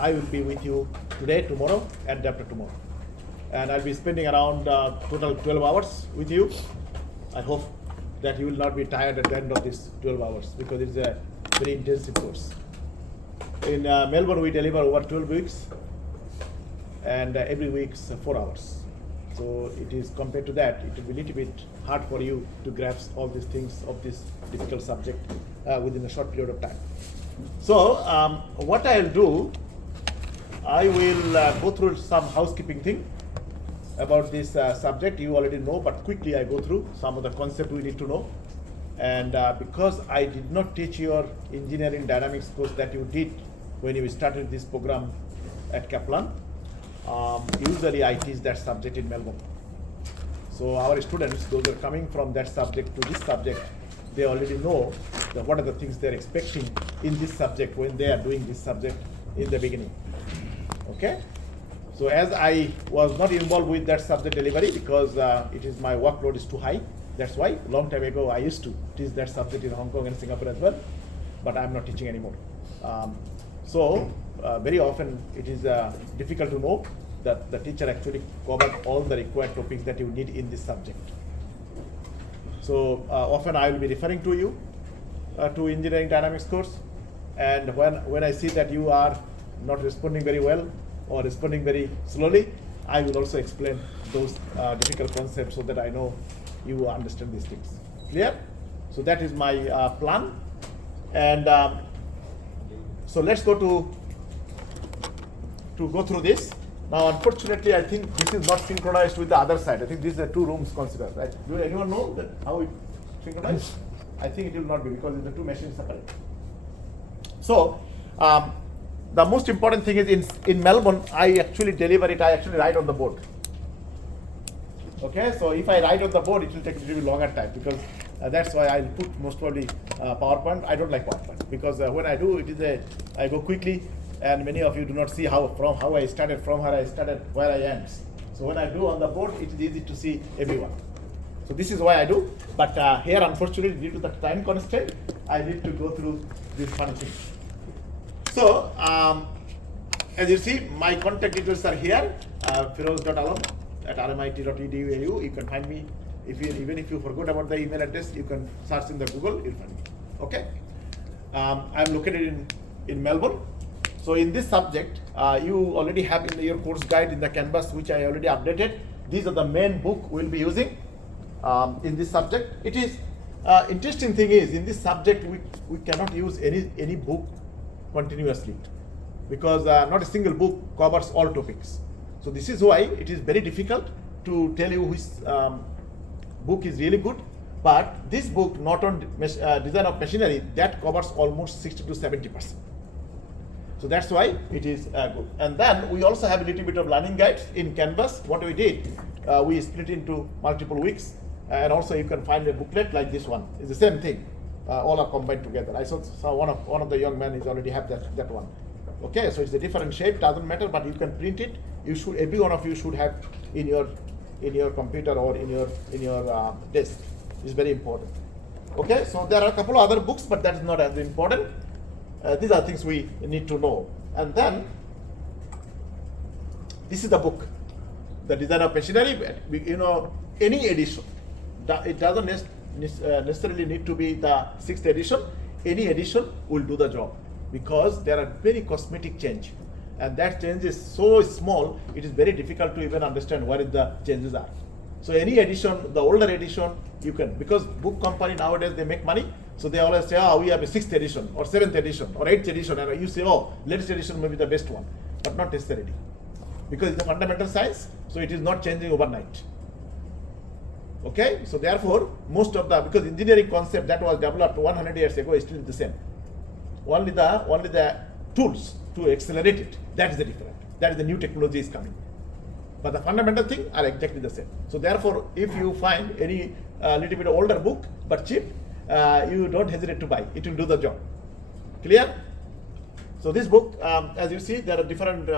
I will be with you today, tomorrow, and day after tomorrow. And I'll be spending around total 12 hours with you. I hope that you will not be tired at the end of this 12 hours because it's a very intensive course. In Melbourne, we deliver over 12 weeks, and every week 4 hours. So it is, compared to that, it will be a little bit hard for you to grasp all these things of this difficult subject within a short period of time. So what I'll do, I will go through some housekeeping thing about this subject. You already know, but quickly I go through some of the concepts we need to know. And because I did not teach your engineering dynamics course that you did when you started this program at Kaplan, usually I teach that subject in Melbourne. So our students, those are coming from that subject to this subject, they already know what are the things they're expecting in this subject when they are doing this subject in the beginning. Okay? So as I was not involved with that subject delivery because my workload is too high. That's why long time ago I used to teach that subject in Hong Kong and Singapore as well, but I'm not teaching anymore. So very often it is difficult to know that the teacher actually covered all the required topics that you need in this subject. So often I will be referring to you to engineering dynamics course, and when I see that you are not responding very well or responding very slowly, I will also explain those difficult concepts so that I know you understand these things. Clear? So that is my plan. And so let's go to go through this. Now, unfortunately, I think this is not synchronized with the other side. I think these are two rooms considered, right? Do anyone know that how it synchronized? I think it will not be because the two machines separate. So, the most important thing is in Melbourne, I actually deliver it, I actually write on the board. Okay, so if I write on the board, it will take a little bit longer time because that's why I'll put most probably PowerPoint. I don't like PowerPoint because when I do, I go quickly, and many of you do not see how I started, from where I started, where I end. So when I do on the board, it is easy to see everyone. So this is why I do. But here, unfortunately, due to the time constraint, I need to go through this funny thing. So as you see, my contact details are here. Firoz.alam@rmit.edu. You can find me. Even if you forgot about the email address, you can search in the Google. You'll find me. Okay. I'm located in Melbourne. So in this subject, you already have in your course guide in the canvas, which I already updated. These are the main book we'll be using in this subject. It is interesting thing is in this subject we cannot use any book continuously because not a single book covers all topics. So this is why it is very difficult to tell you which book is really good. But this book, not on design of machinery, that covers almost 60 to 70%. So that's why it is good. And then we also have a little bit of learning guides in Canvas. What we did, we split into multiple weeks, and also you can find a booklet like this one. It's the same thing. All are combined together. I saw one of the young men is already have that one. Okay, so it's a different shape, doesn't matter, but you can print it. Every one of you should have in your computer or in your desk. It's very important. Okay, so there are a couple of other books, but that is not as important. These are things we need to know. And then this is the book, The Design of Machinery. Any edition. It doesn't necessarily need to be the 6th edition. Any edition will do the job because there are very cosmetic change, and that change is so small. It is very difficult to even understand what the changes are. So any edition, the older edition, you can, because book company nowadays they make money. So they always say, we have a 6th edition or 7th edition or 8th edition, and you say, latest edition may be the best one, but not necessarily, because it's a fundamental science, so it is not changing overnight. Okay, so therefore, because engineering concept that was developed 100 years ago is still the same. Only the tools to accelerate it, that is the difference. That is the new technology is coming. But the fundamental things are exactly the same. So therefore, if you find any little bit older book but cheap, you don't hesitate to buy. It will do the job. Clear? So this book, as you see, there are different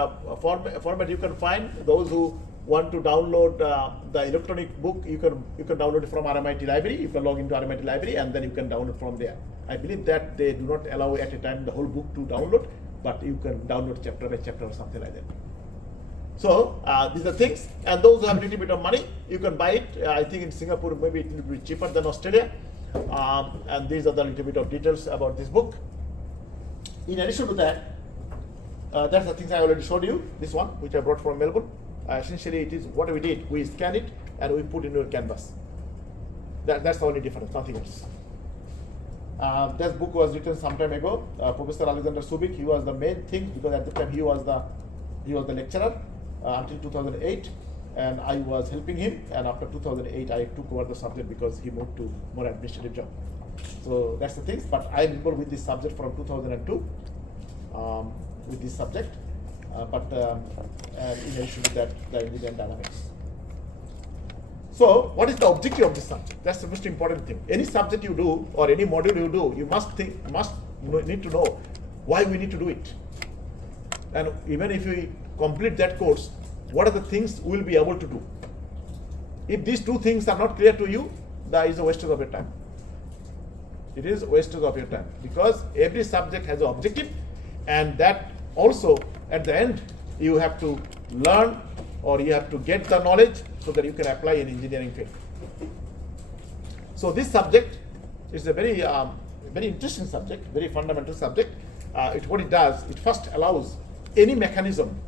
format you can find. Those who want to download the electronic book, you can download it from RMIT library. You can log into RMIT library and then you can download from there. I believe that they do not allow at a time the whole book to download. but you can download chapter by chapter or something like that. So these are things, and those who have a little bit of money, you can buy it. I think in Singapore maybe it will be cheaper than Australia. And these are the little bit of details about this book. In addition to that, that's the things I already showed you. This one, which I brought from Melbourne. Essentially, it is what we did. We scan it and we put it in a canvas. That's the only difference, nothing else. That book was written some time ago. Professor Alexander Subik, he was the main thing, because at the time he was the lecturer until 2008, and I was helping him. And after 2008, I took over the subject because he moved to more administrative job. So that's the things. But I remember with this subject from 2002, with this subject. In addition to that, the engineering dynamics. So, what is the objective of this subject? That's the most important thing. Any subject you do or any module you do, you need to know why we need to do it. And even if we complete that course, what are the things we will be able to do? If these two things are not clear to you, that is a waste of your time. It is a waste of your time, because every subject has an objective, and that also at the end you have to learn, or you have to get the knowledge so that you can apply in engineering field. So this subject is a very interesting subject, very fundamental subject. What it does, it first allows any mechanism.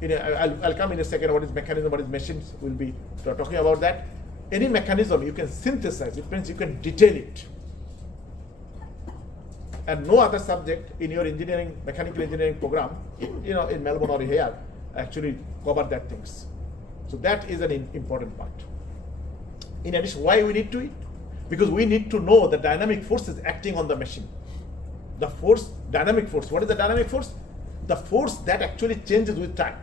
I'll come in a second. What is mechanism? What is machines? We'll be talking about that. Any mechanism you can synthesize. It means you can detail it. And no other subject in your mechanical engineering program, in Melbourne or here, actually cover that things. So that is an important part. In addition, why we need to it? Because we need to know the dynamic forces acting on the machine. The force, dynamic force. What is the dynamic force? The force that actually changes with time.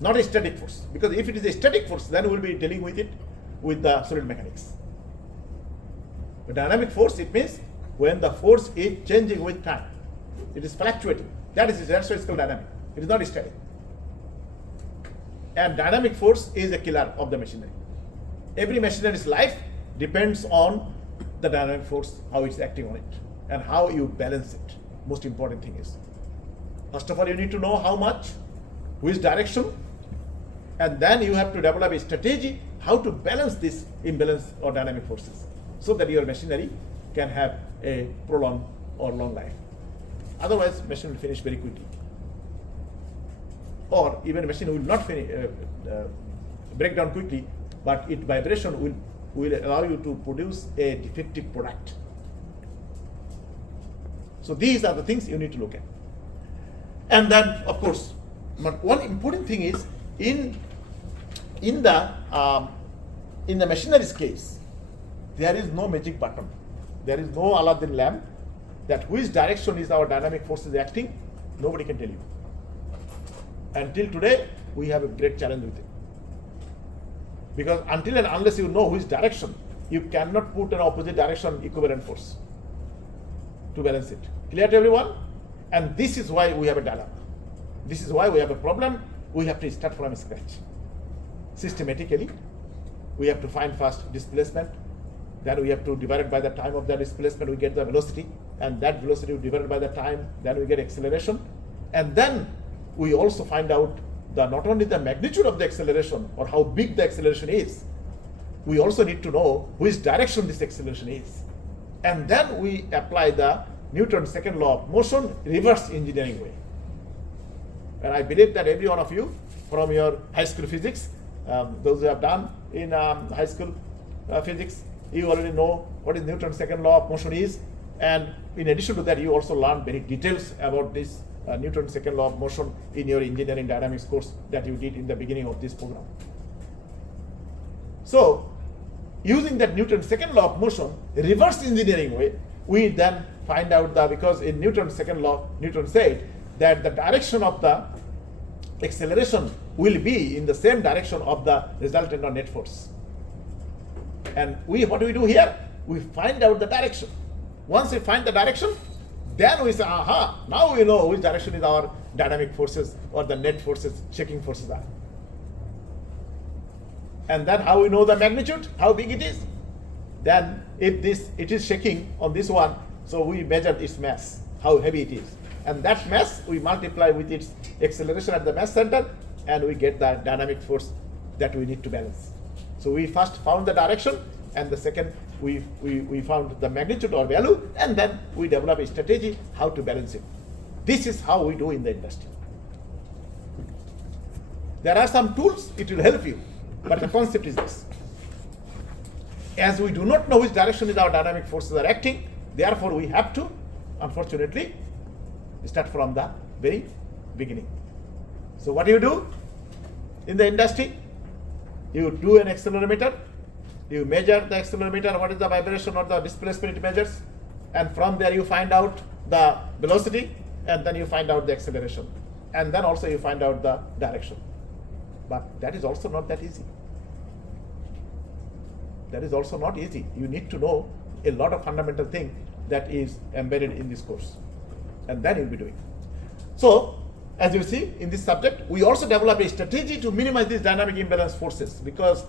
Not a static force. Because if it is a static force, then we'll be dealing with it with the solid mechanics. The dynamic force, it means when the force is changing with time. It is fluctuating. That's why it's called dynamic. It is not static. And dynamic force is a killer of the machinery. Every machinery's life depends on the dynamic force, how it's acting on it, and how you balance it. Most important thing is, first of all, you need to know how much, which direction, and then you have to develop a strategy how to balance this imbalance or dynamic forces, so that your machinery can have a prolonged or long life. Otherwise, machine will finish very quickly. Or even a machine will not break down quickly, but its vibration will allow you to produce a defective product. So these are the things you need to look at. And then, of course, one important thing is in the machinery's case, there is no magic button. There is no Aladdin lamp that which direction is our dynamic forces acting. Nobody can tell you. Until today, we have a great challenge with it. Because until and unless you know which direction, you cannot put an opposite direction equivalent force to balance it. Clear to everyone? And this is why we have a dilemma. This is why we have a problem. We have to start from scratch. Systematically, we have to find first displacement. Then we have to divide it by the time of the displacement, we get the velocity. And that velocity divided by the time, then we get acceleration. And then we also find out not only the magnitude of the acceleration or how big the acceleration is, we also need to know which direction this acceleration is. And then we apply the Newton's second law of motion, reverse engineering way. And I believe that every one of you from your high school physics, those who have done in high school physics, you already know what is Newton's second law of motion is. And in addition to that, you also learn very details about this Newton's second law of motion in your engineering dynamics course that you did in the beginning of this program. So, using that Newton's second law of motion, reverse engineering way, we then find out because in Newton's second law, Newton said that the direction of the acceleration will be in the same direction of the resultant or net force. And what do we do here? We find out the direction. Once we find the direction, then we say, aha, now we know which direction is our dynamic forces or the net forces, shaking forces are. And then how we know the magnitude, how big it is. Then if it is shaking on this one, so we measure its mass, how heavy it is. and that mass we multiply with its acceleration at the mass center, and we get the dynamic force that we need to balance. So we first found the direction, and the second we found the magnitude or value, and then we develop a strategy how to balance it. This is how we do in the industry. There are some tools, it will help you, but the concept is this. As we do not know which direction is our dynamic forces are acting, therefore we have to, unfortunately, start from the very beginning. So what do you do in the industry? You do an accelerometer, you measure the accelerometer, what is the vibration or the displacement it measures, and from there you find out the velocity, and then you find out the acceleration, and then also you find out the direction. But that is also not that easy. That is also not easy. You need to know a lot of fundamental thing that is embedded in this course, and then you'll be doing. So, as you see in this subject, we also develop a strategy to minimize these dynamic imbalance forces, because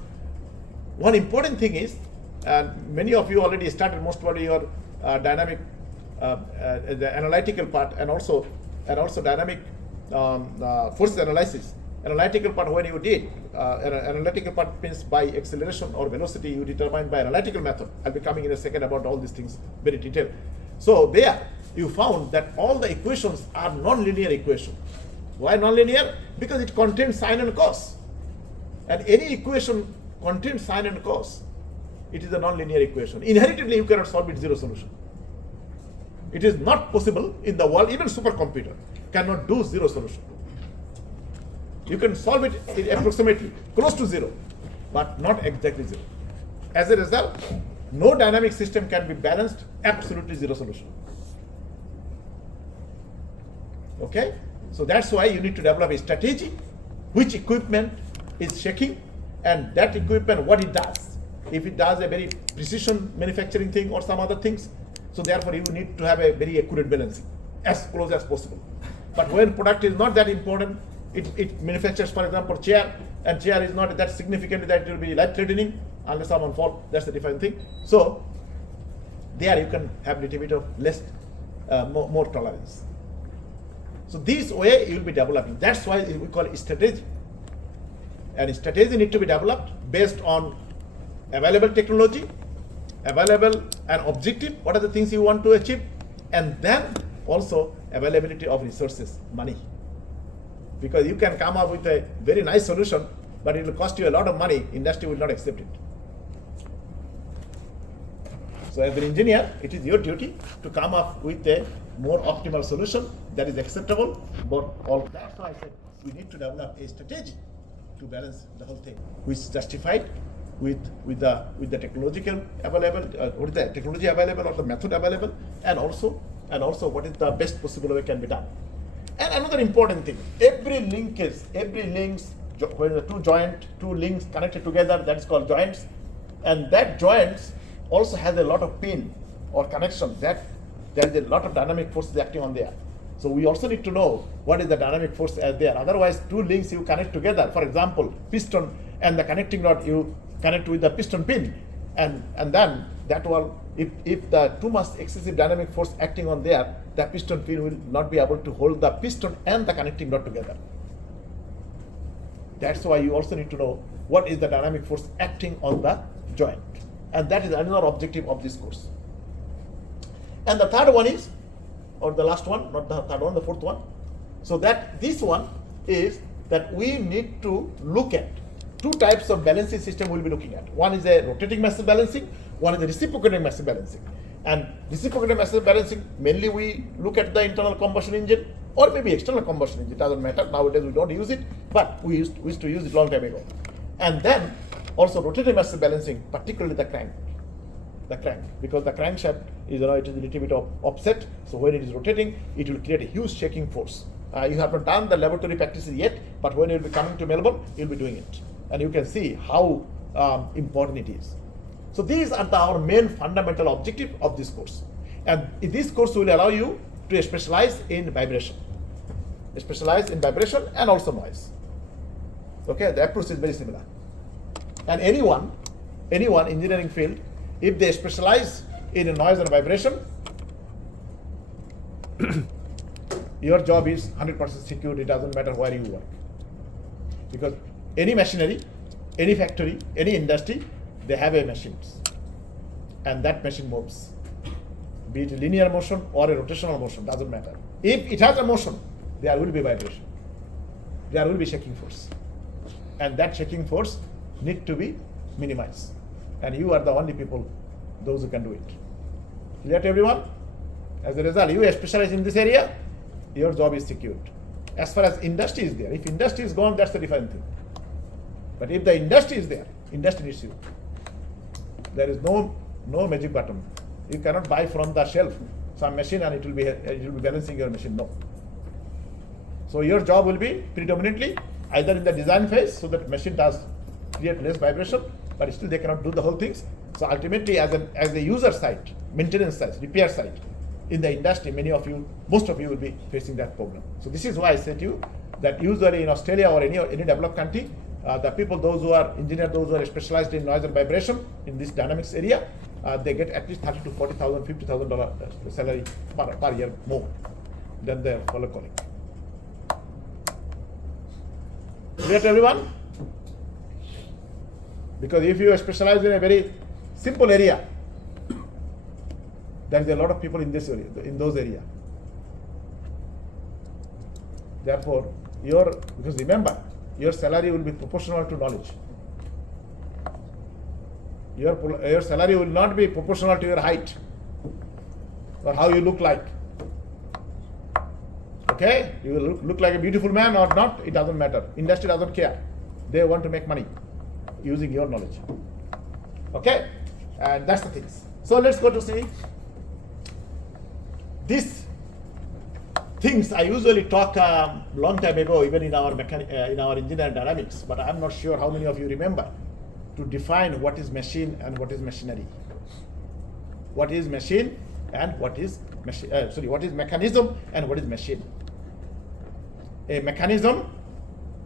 one important thing is, and many of you already started most probably your dynamic, the analytical part, and also dynamic forces analysis. Analytical part, when you did, analytical part means by acceleration or velocity you determine by analytical method. I'll be coming in a second about all these things very detailed. So there you found that all the equations are non-linear equations. Why non-linear? Because it contains sine and cos. And any equation contains sine and cos. It is a non-linear equation. Inherently you cannot solve it zero solution. It is not possible in the world, even supercomputer cannot do zero solution. You can solve it approximately close to zero, but not exactly zero. As a result, no dynamic system can be balanced absolutely zero solution. Okay? So that's why you need to develop a strategy, which equipment is shaking, and that equipment, what it does. If it does a very precision manufacturing thing or some other things, so therefore you need to have a very accurate balancing, as close as possible. But when product is not that important, it manufactures, for example, chair, and chair is not that significant that it will be life-threatening unless someone falls. That's a different thing. So there you can have a little bit of less, more tolerance. So this way you will be developing. That's why we call it strategy. And strategy need to be developed based on available technology, available and objective, what are the things you want to achieve, and then also availability of resources, money. Because you can come up with a very nice solution, but it will cost you a lot of money, industry will not accept it. So as an engineer, it is your duty to come up with a more optimal solution that is acceptable, but all that's why I said we need to develop a strategy to balance the whole thing, which is justified with the technological available, what is the technology available or the method available, and also what is the best possible way can be done. And another important thing, every links, when the two links connected together, that is called joints, and that joints also has a lot of pin or connection, that there is a lot of dynamic forces acting on there. So we also need to know what is the dynamic force as there. Otherwise, two links you connect together, for example, piston and the connecting rod, you connect with the piston pin, and then that will, if the too much excessive dynamic force acting on there, the piston pin will not be able to hold the piston and the connecting rod together. That's why you also need to know what is the dynamic force acting on the joint. And that is another objective of this course. And the third one is, or the last one, not the third one, the fourth one. So that this one is that we need to look at two types of balancing system we'll be looking at. One is a rotating mass balancing, one is a reciprocating mass balancing. And reciprocating mass balancing, mainly we look at the internal combustion engine or maybe external combustion engine, it doesn't matter. Nowadays we don't use it, but we used to use it long time ago. And then also rotating mass balancing, particularly the crank, because the crankshaft is, it is a little bit of offset. So when it is rotating, it will create a huge shaking force. You have not done the laboratory practices yet, but when you'll be coming to Melbourne, you'll be doing it. And you can see how important it is. So these are our main fundamental objective of this course. And in this course will allow you to specialize in vibration. And also noise. Okay, the approach is very similar. And anyone engineering field, if they specialize in noise and vibration, your job is 100% secure. It doesn't matter where you work. Because any machinery, any factory, any industry, they have a machines. And that machine moves. Be it a linear motion or a rotational motion, doesn't matter. If it has a motion, there will be vibration. There will be shaking force. And that shaking force need to be minimized. And you are the only people, those who can do it. Clear to everyone? As a result, you specialize in this area, your job is secured. As far as industry is there, if industry is gone, that's a different thing. But if the industry is there, industry needs you. There is no magic button. You cannot buy from the shelf some machine and it will be balancing your machine. No. So your job will be predominantly either in the design phase, so that machine does create less vibration, but still they cannot do the whole things. So ultimately, as a user side, maintenance side, repair side, in the industry, most of you will be facing that problem. So this is why I said to you that usually in Australia or any developed country, the people, those who are engineers, those who are specialized in noise and vibration in this dynamics area, they get at least $30,000 to $40,000, $50,000 salary per year more than their fellow colleague. Clear to everyone? Because if you specialize in a very simple area, there is a lot of people in this area, in those areas. Therefore, because remember, your salary will be proportional to knowledge. Your salary will not be proportional to your height or how you look like. Okay? You will look like a beautiful man or not, it doesn't matter. Industry doesn't care. They want to make money using your knowledge. Okay? And that's the things. So let's go to see these things. I usually talk a long time ago, even in our engineering dynamics, but I'm not sure how many of you remember to define what is machine and what is machinery. What is machine and what is what is mechanism and what is machine. A mechanism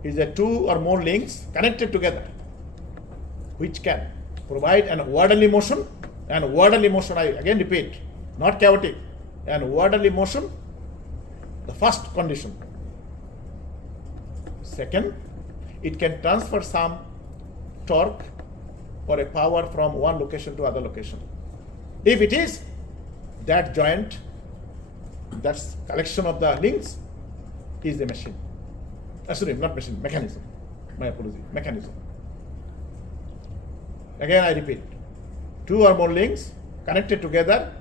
is a two or more links connected together, which can provide an orderly motion, and orderly motion, I again repeat, not chaotic, an orderly motion, the first condition. Second, it can transfer some torque or a power from one location to other location. If it is, that joint, that collection of the links is a machine. Sorry, not machine, mechanism. My apology, mechanism. Again, I repeat, two or more links connected together.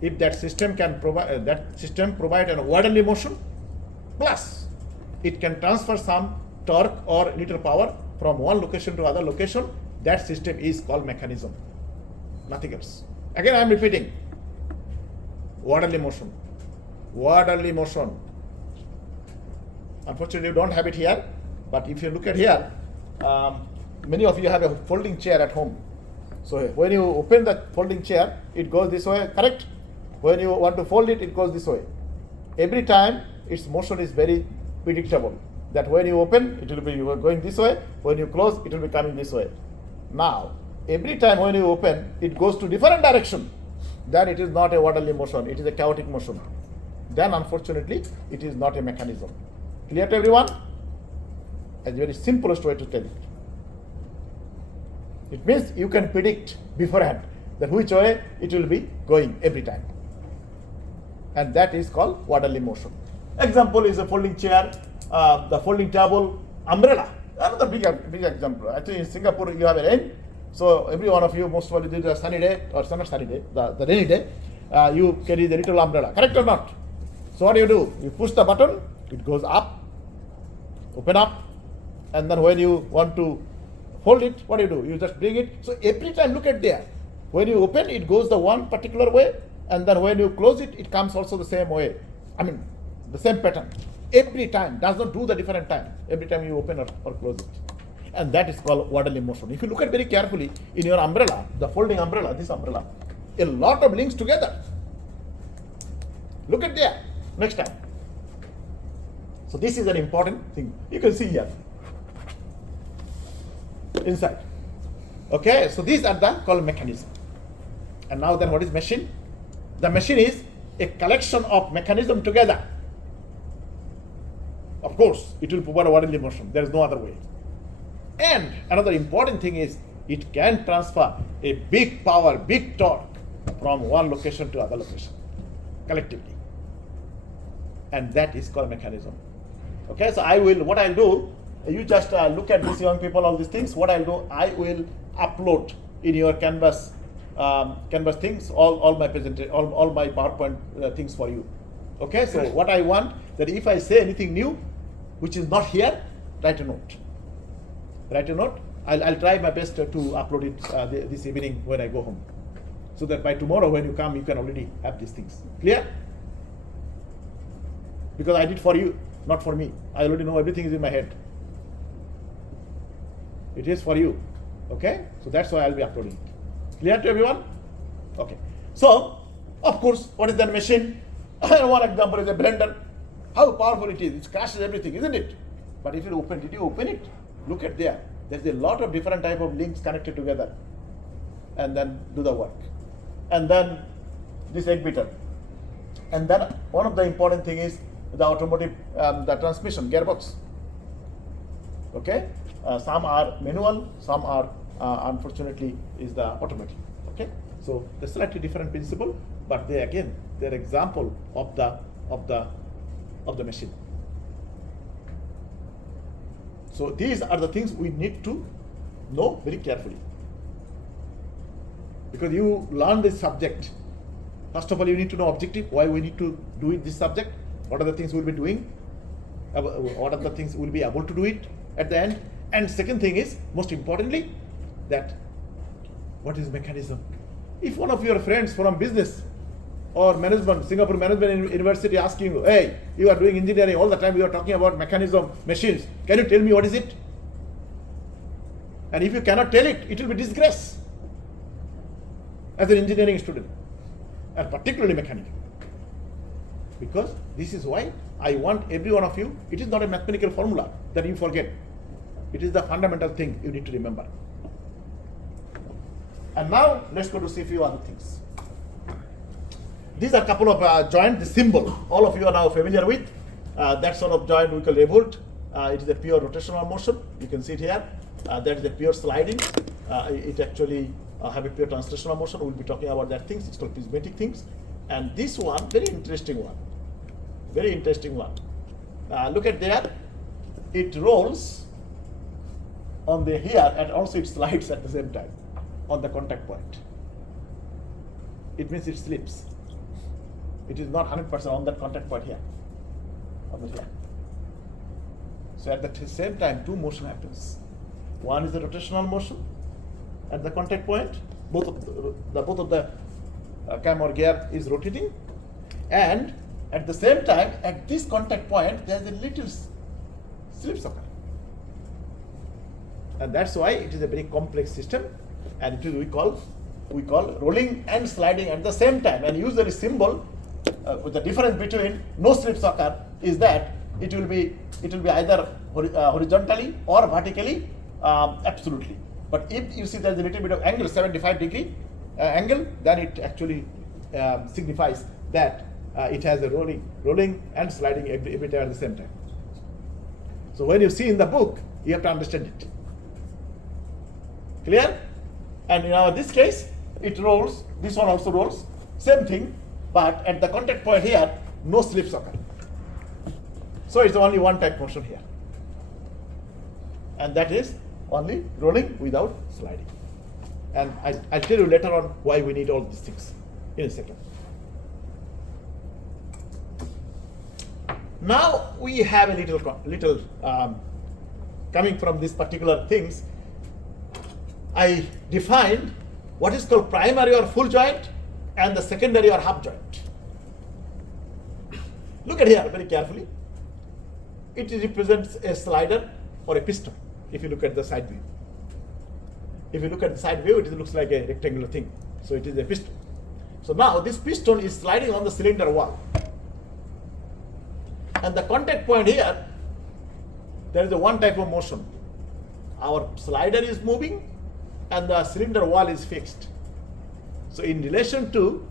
If that system can provide an orderly motion, plus it can transfer some torque or little power from one location to other location, that system is called mechanism. Nothing else. Again, I am repeating, orderly motion. Orderly motion. Unfortunately, you don't have it here, but if you look at here, many of you have a folding chair at home. So when you open the folding chair, it goes this way, correct? When you want to fold it, it goes this way. Every time, its motion is very predictable. That when you open, it will be going this way. When you close, it will be coming this way. Now, every time when you open, it goes to different direction. Then it is not a orderly motion. It is a chaotic motion. Then, unfortunately, it is not a mechanism. Clear to everyone? A very simplest way to tell it. It means you can predict beforehand that which way it will be going every time. And that is called orderly motion. Example is a folding chair, the folding table, umbrella. Another big example. I think in Singapore you have a rain. So every one of you, most probably did a sunny day, or not sunny day, the rainy day, you carry the little umbrella. Correct or not? So what do? You push the button, it goes up, open up, and then when you want to fold it, what do? You just bring it. So every time, look at there. When you open, it goes the one particular way, and then when you close it, it comes also the same way. I mean, the same pattern. Every time, does not do the different time. Every time you open or close it. And that is called orderly motion. If you look at very carefully in your umbrella, the folding umbrella, this umbrella, a lot of links together. Look at there, next time. So this is an important thing. You can see here, inside. Okay, so these are the called mechanism. And now then what is machine? The machine is a collection of mechanism together. Of course, it will provide a waterly motion. There is no other way. And another important thing is it can transfer a big power, big torque from one location to other location collectively. And that is called mechanism. Okay, so what I'll do, you just look at these young people, all these things. What I'll do, I will upload in your Canvas things, all my presentation, all my PowerPoint things for you. Okay, so what I want, that if I say anything new, which is not here, write a note. Write a note. I'll try my best to upload it this evening when I go home, so that by tomorrow when you come, you can already have these things. Clear? Because I did for you, not for me. I already know everything is in my head. It is for you. Okay? So that's why I'll be uploading it. Clear to everyone? Okay. So, of course, what is that machine? One example is a blender. How powerful it is. It crashes everything, isn't it? But if you open, did you open it? Look at there. There's a lot of different type of links connected together. And then do the work. And then this egg beater. And then one of the important thing is the automotive, the transmission, gearbox. Okay? Some are manual, some are unfortunately is the automatic. Okay? So the slightly different principle, but they're example of the machine. So these are the things we need to know very carefully. Because you learn this subject, first of all you need to know objective, why we need to do it this subject, what are the things we'll be doing, what are the things we'll be able to do it at the end. And second thing is, most importantly, that what is mechanism? If one of your friends from business or management, Singapore Management University asking you, hey, you are doing engineering all the time, you are talking about mechanism, machines, can you tell me what is it? And if you cannot tell it, it will be disgrace as an engineering student, and particularly mechanical. Because this is why I want every one of you, it is not a mathematical formula that you forget. It is the fundamental thing you need to remember. And now let's go to see a few other things. These are a couple of joint, the symbol, all of you are now familiar with. That sort of joint we call revolt. It is a pure rotational motion. You can see it here. That is a pure sliding. It actually have a pure translational motion. We'll be talking about that things. It's called prismatic things. And this one, very interesting one. Very interesting one. Look at there. It rolls on the here, and also it slides at the same time on the contact point. It means it slips. It is not 100% on that contact point here. Over here. So at the same time, two motion happens. One is the rotational motion at the contact point. Both of the cam or gear is rotating, and at the same time, at this contact point, there is a little slip occur. And that's why it is a very complex system, and it is we call rolling and sliding at the same time. And usually symbol with the difference between no slips occur is that it will be either horizontally or vertically, absolutely. But if you see there's a little bit of angle, 75-degree angle, then it actually signifies that it has a rolling and sliding every time at the same time. So when you see in the book, you have to understand it. Clear? And in this case, it rolls. This one also rolls. Same thing, but at the contact point here, no slips occur. So it's only one type motion here, and that is only rolling without sliding. And I'll tell you later on why we need all these things in a second. Now we have a little coming from these particular things. I defined what is called primary or full joint and the secondary or half joint. Look at here very carefully. It represents a slider or a piston if you look at the side view. If you look at the side view, it looks like a rectangular thing. So it is a piston. So now this piston is sliding on the cylinder wall. And the contact point here, there is a one type of motion. Our slider is moving and the cylinder wall is fixed. So in relation to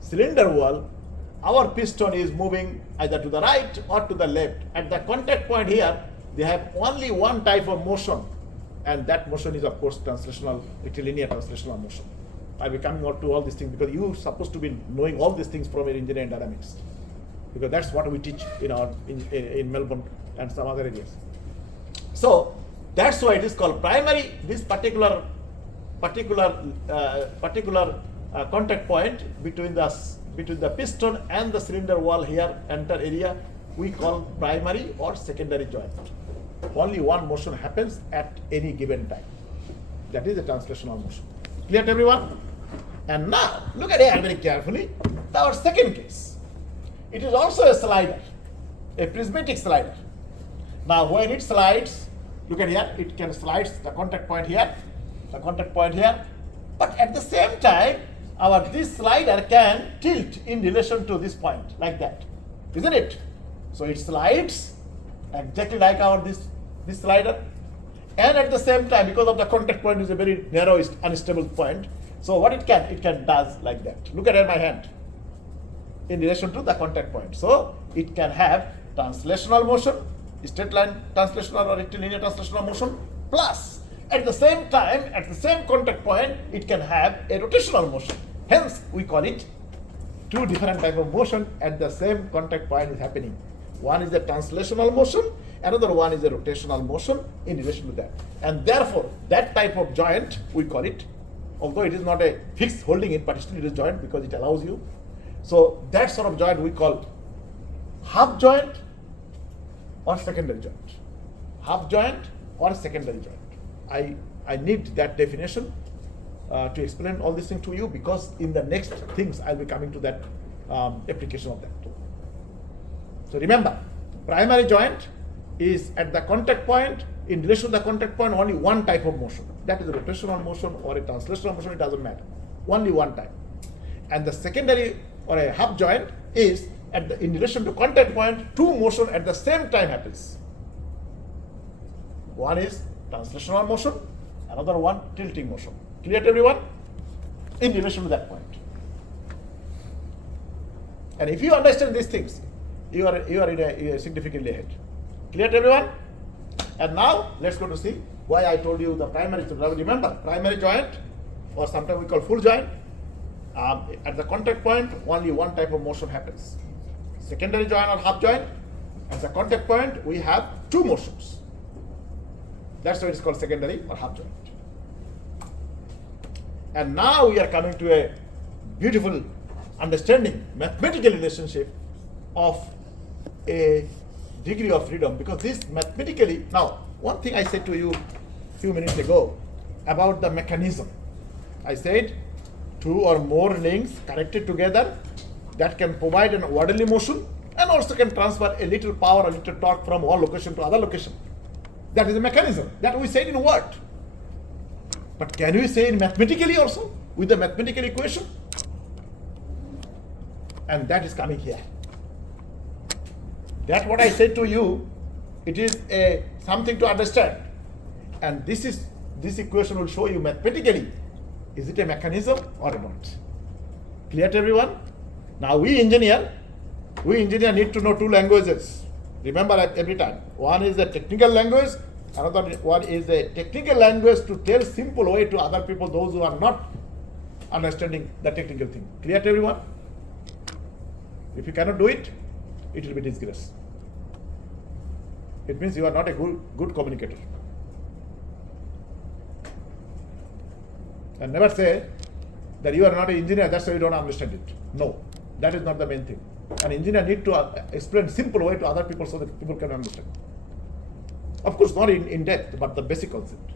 cylinder wall, our piston is moving either to the right or to the left. At the contact point here, they have only one type of motion, and that motion is of course translational, rectilinear translational motion. I'll be coming out to all these things because you're supposed to be knowing all these things from your engineering dynamics, because that's what we teach in Melbourne and some other areas. So that's why it is called primary. This particular contact point between the piston and the cylinder wall here, enter area, we call primary or secondary joint. Only one motion happens at any given time. That is the translational motion. Clear to everyone? And now look at here very carefully. Our second case. It is also a slider, a prismatic slider. Now when it slides, look at here, it can slide the contact point here, the contact point here, but at the same time, this slider can tilt in relation to this point, like that, isn't it? So it slides exactly like this slider, and at the same time, because of the contact point is a very narrow, unstable point, so what it can does like that. Look at my hand in relation to the contact point. So it can have translational motion, straight line translational or rectilinear translational motion, plus at the same time, at the same contact point, it can have a rotational motion. Hence, we call it two different types of motion at the same contact point is happening. One is the translational motion, another one is a rotational motion in relation to that. And therefore, that type of joint, we call it, although it is not a fixed holding in, but still it is joint because it allows you. So that sort of joint we call half joint or secondary joint. Half joint or secondary joint. I need that definition to explain all these things to you, because in the next things I'll be coming to that application of that. So remember, primary joint is at the contact point. In relation to the contact point, only one type of motion. That is a rotational motion or a translational motion, it doesn't matter. Only one type. And the secondary or a half joint is in relation to contact point, two motion at the same time happens. One is translational motion, another one tilting motion. Clear to everyone? In relation to that point. And if you understand these things, you are significantly ahead. Clear to everyone? And now let's go to see why I told you the primary. Remember, primary joint, or sometimes we call full joint, at the contact point, only one type of motion happens. Secondary joint or half joint, at the contact point, we have two motions. That's why it's called secondary or half joint. And now we are coming to a beautiful understanding, mathematical relationship of a degree of freedom, because this mathematically, now one thing I said to you a few minutes ago about the mechanism. I said two or more links connected together that can provide an orderly motion and also can transfer a little power, a little torque from one location to other location. That is a mechanism that we said in word. But can we say in mathematically also with the mathematical equation? And that is coming here. That's what I said to you. It is something to understand. And this equation will show you mathematically, is it a mechanism or not? Clear to everyone? Now we engineer need to know two languages. Remember every time. One is the technical language, another one is a technical language to tell simple way to other people, those who are not understanding the technical thing. Clear to everyone? If you cannot do it, it will be disgrace. It means you are not a good communicator. And never say that you are not an engineer, that's why you don't understand it. No, that is not the main thing. An engineer needs to explain simple way to other people so that people can understand. Of course, not in depth, but the basic concept.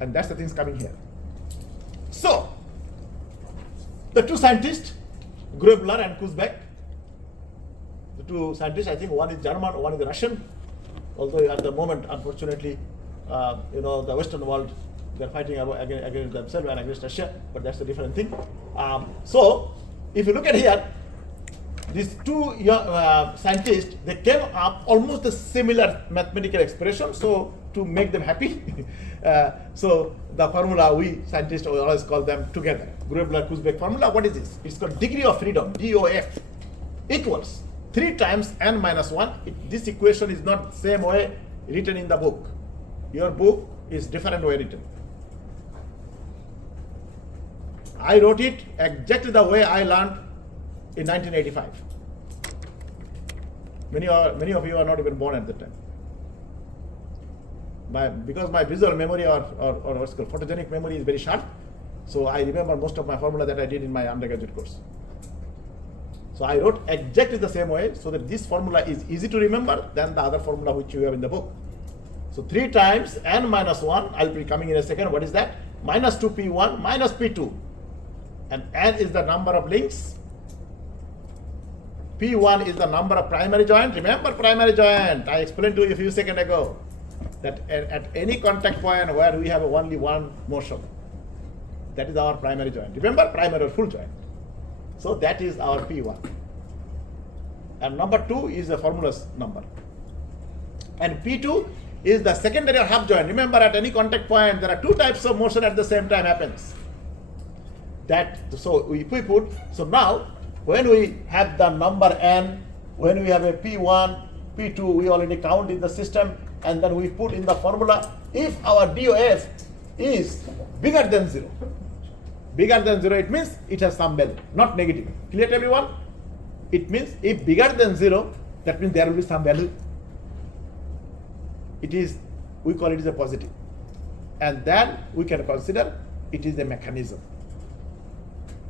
And that's the things coming here. So, the two scientists, Grobler and Kurzbeck, the two scientists, I think one is German, one is Russian. Although at the moment, unfortunately, the Western world, they're fighting against themselves and against Russia, but that's a different thing. So, if you look at here, these two scientists, they came up almost a similar mathematical expression. So to make them happy, so the formula we scientists always call them together. Gruebler-Kurzbach formula. What is this? It's called degree of freedom, DOF, equals 3 times n minus 1. This equation is not the same way written in the book. Your book is different way written. I wrote it exactly the way I learned in 1985. Many of you are not even born at that time. Because my visual memory or what's called photogenic memory is very sharp, so I remember most of my formula that I did in my undergraduate course. So I wrote exactly the same way so that this formula is easy to remember than the other formula which you have in the book. So 3 times n minus 1, I'll be coming in a second. What is that? Minus 2p1 minus p2. And n is the number of links. P1 is the number of primary joint. Remember primary joint? I explained to you a few seconds ago that at any contact point where we have only one motion, that is our primary joint. Remember primary or full joint. So that is our P1. And number 2 is a formula's number. And P2 is the secondary or half joint. Remember at any contact point there are 2 types of motion at the same time happens. So if we put, so now when we have the number n, when we have a P1, P2, we already count in the system, and then we put in the formula, if our DOF is bigger than 0. Bigger than 0, it means it has some value, not negative. Clear to everyone? It means if bigger than 0, that means there will be some value. It is, we call it as a positive. And then we can consider it is a mechanism.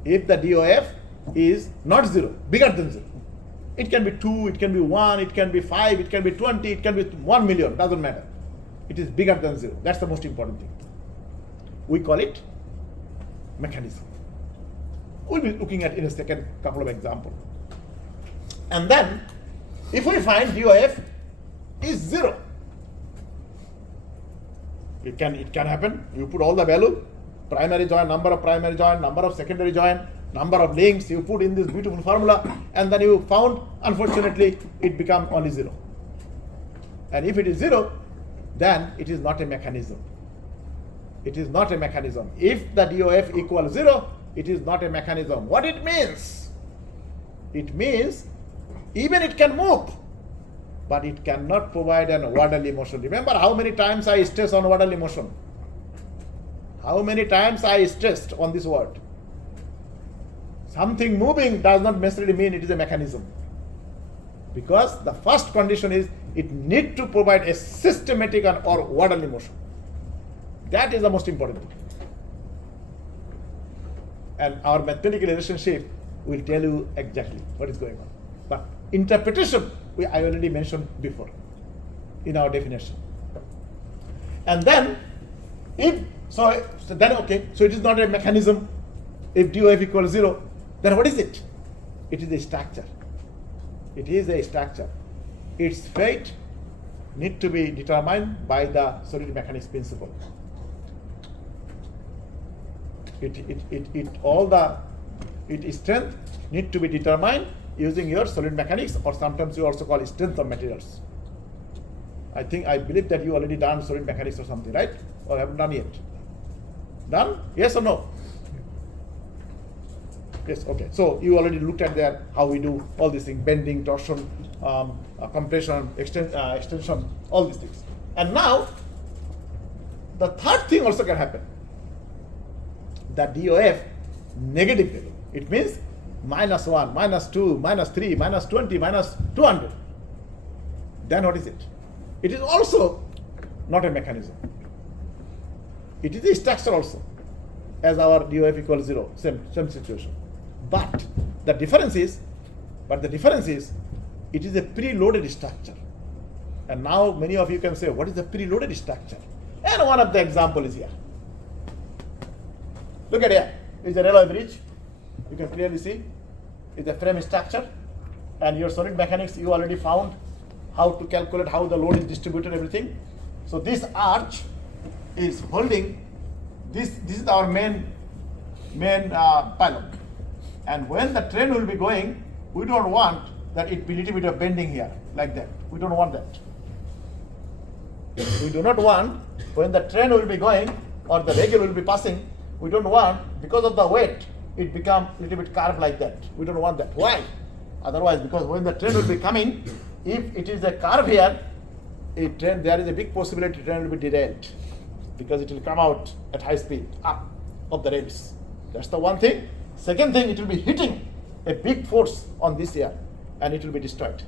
If the DOF is not 0, bigger than 0. It can be 2, it can be 1, it can be 5, it can be 20, it can be 1 million, doesn't matter. It is bigger than 0. That's the most important thing. We call it mechanism. We'll be looking at in a second couple of examples. And then, if we find DOF is 0, it can happen. You put all the value, primary joint, number of primary joint, number of secondary joint, number of links, you put in this beautiful formula, and then you found, unfortunately, it becomes only 0. And if it is 0, then it is not a mechanism. It is not a mechanism. If the DOF equals 0, it is not a mechanism. What it means? It means even it can move, but it cannot provide an orderly motion. Remember how many times I stress on orderly motion? How many times I stressed on this word? Something moving does not necessarily mean it is a mechanism. Because the first condition is it needs to provide a systematic or orderly motion. That is the most important thing. And our mathematical relationship will tell you exactly what is going on. But interpretation, I already mentioned before in our definition. And then, so it is not a mechanism. If DOF equals 0, then what is it? It is a structure. It is a structure. Its fate needs to be determined by the solid mechanics principle. Its strength needs to be determined using your solid mechanics, or sometimes you also call it strength of materials. I believe that you already done solid mechanics or something, right? Or haven't done yet? Done? Yes or no? Yes, okay. So you already looked at there how we do all these things: bending, torsion, compression, extension, all these things. And now, the third thing also can happen. The DOF negative value. It means minus 1, minus 2, minus 3, minus 20, minus 200. Then what is it? It is also not a mechanism. It is a structure also, as our DOF equals 0, same situation. But the difference is, it is a preloaded structure. And now many of you can say, what is the preloaded structure? And one of the example is here. Look at here. It's a railway bridge. You can clearly see it's a frame structure. And your solid mechanics, you already found how to calculate how the load is distributed, everything. So this arch is holding this. This is our main pylon. And when the train will be going, we don't want that it be little bit of bending here, like that. We don't want that. We do not want, when the train will be going or the vehicle will be passing, we don't want, because of the weight, it become a little bit curved like that. We don't want that. Why? Otherwise, because when the train will be coming, if it is a curve here, there is a big possibility the train will be derailed, because it will come out at high speed up of the rails. That's the one thing. Second thing, it will be hitting a big force on this here, and it will be destroyed.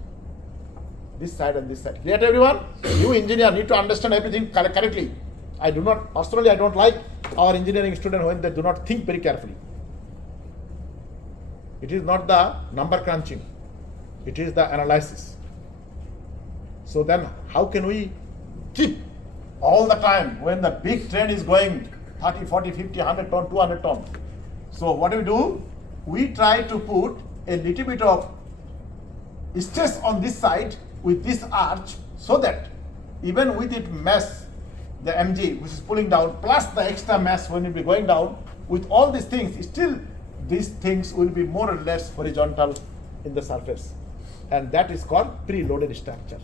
This side and this side. Clear to everyone? You engineer need to understand everything correctly. Personally, I don't like our engineering students when they do not think very carefully. It is not the number crunching, it is the analysis. So then how can we keep all the time when the big train is going 30, 40, 50, 100 ton, 200 ton? So what do? We try to put a little bit of stress on this side with this arch, so that even with it mass, the mg which is pulling down, plus the extra mass when it be going down, with all these things, still these things will be more or less horizontal in the surface, and that is called preloaded structure.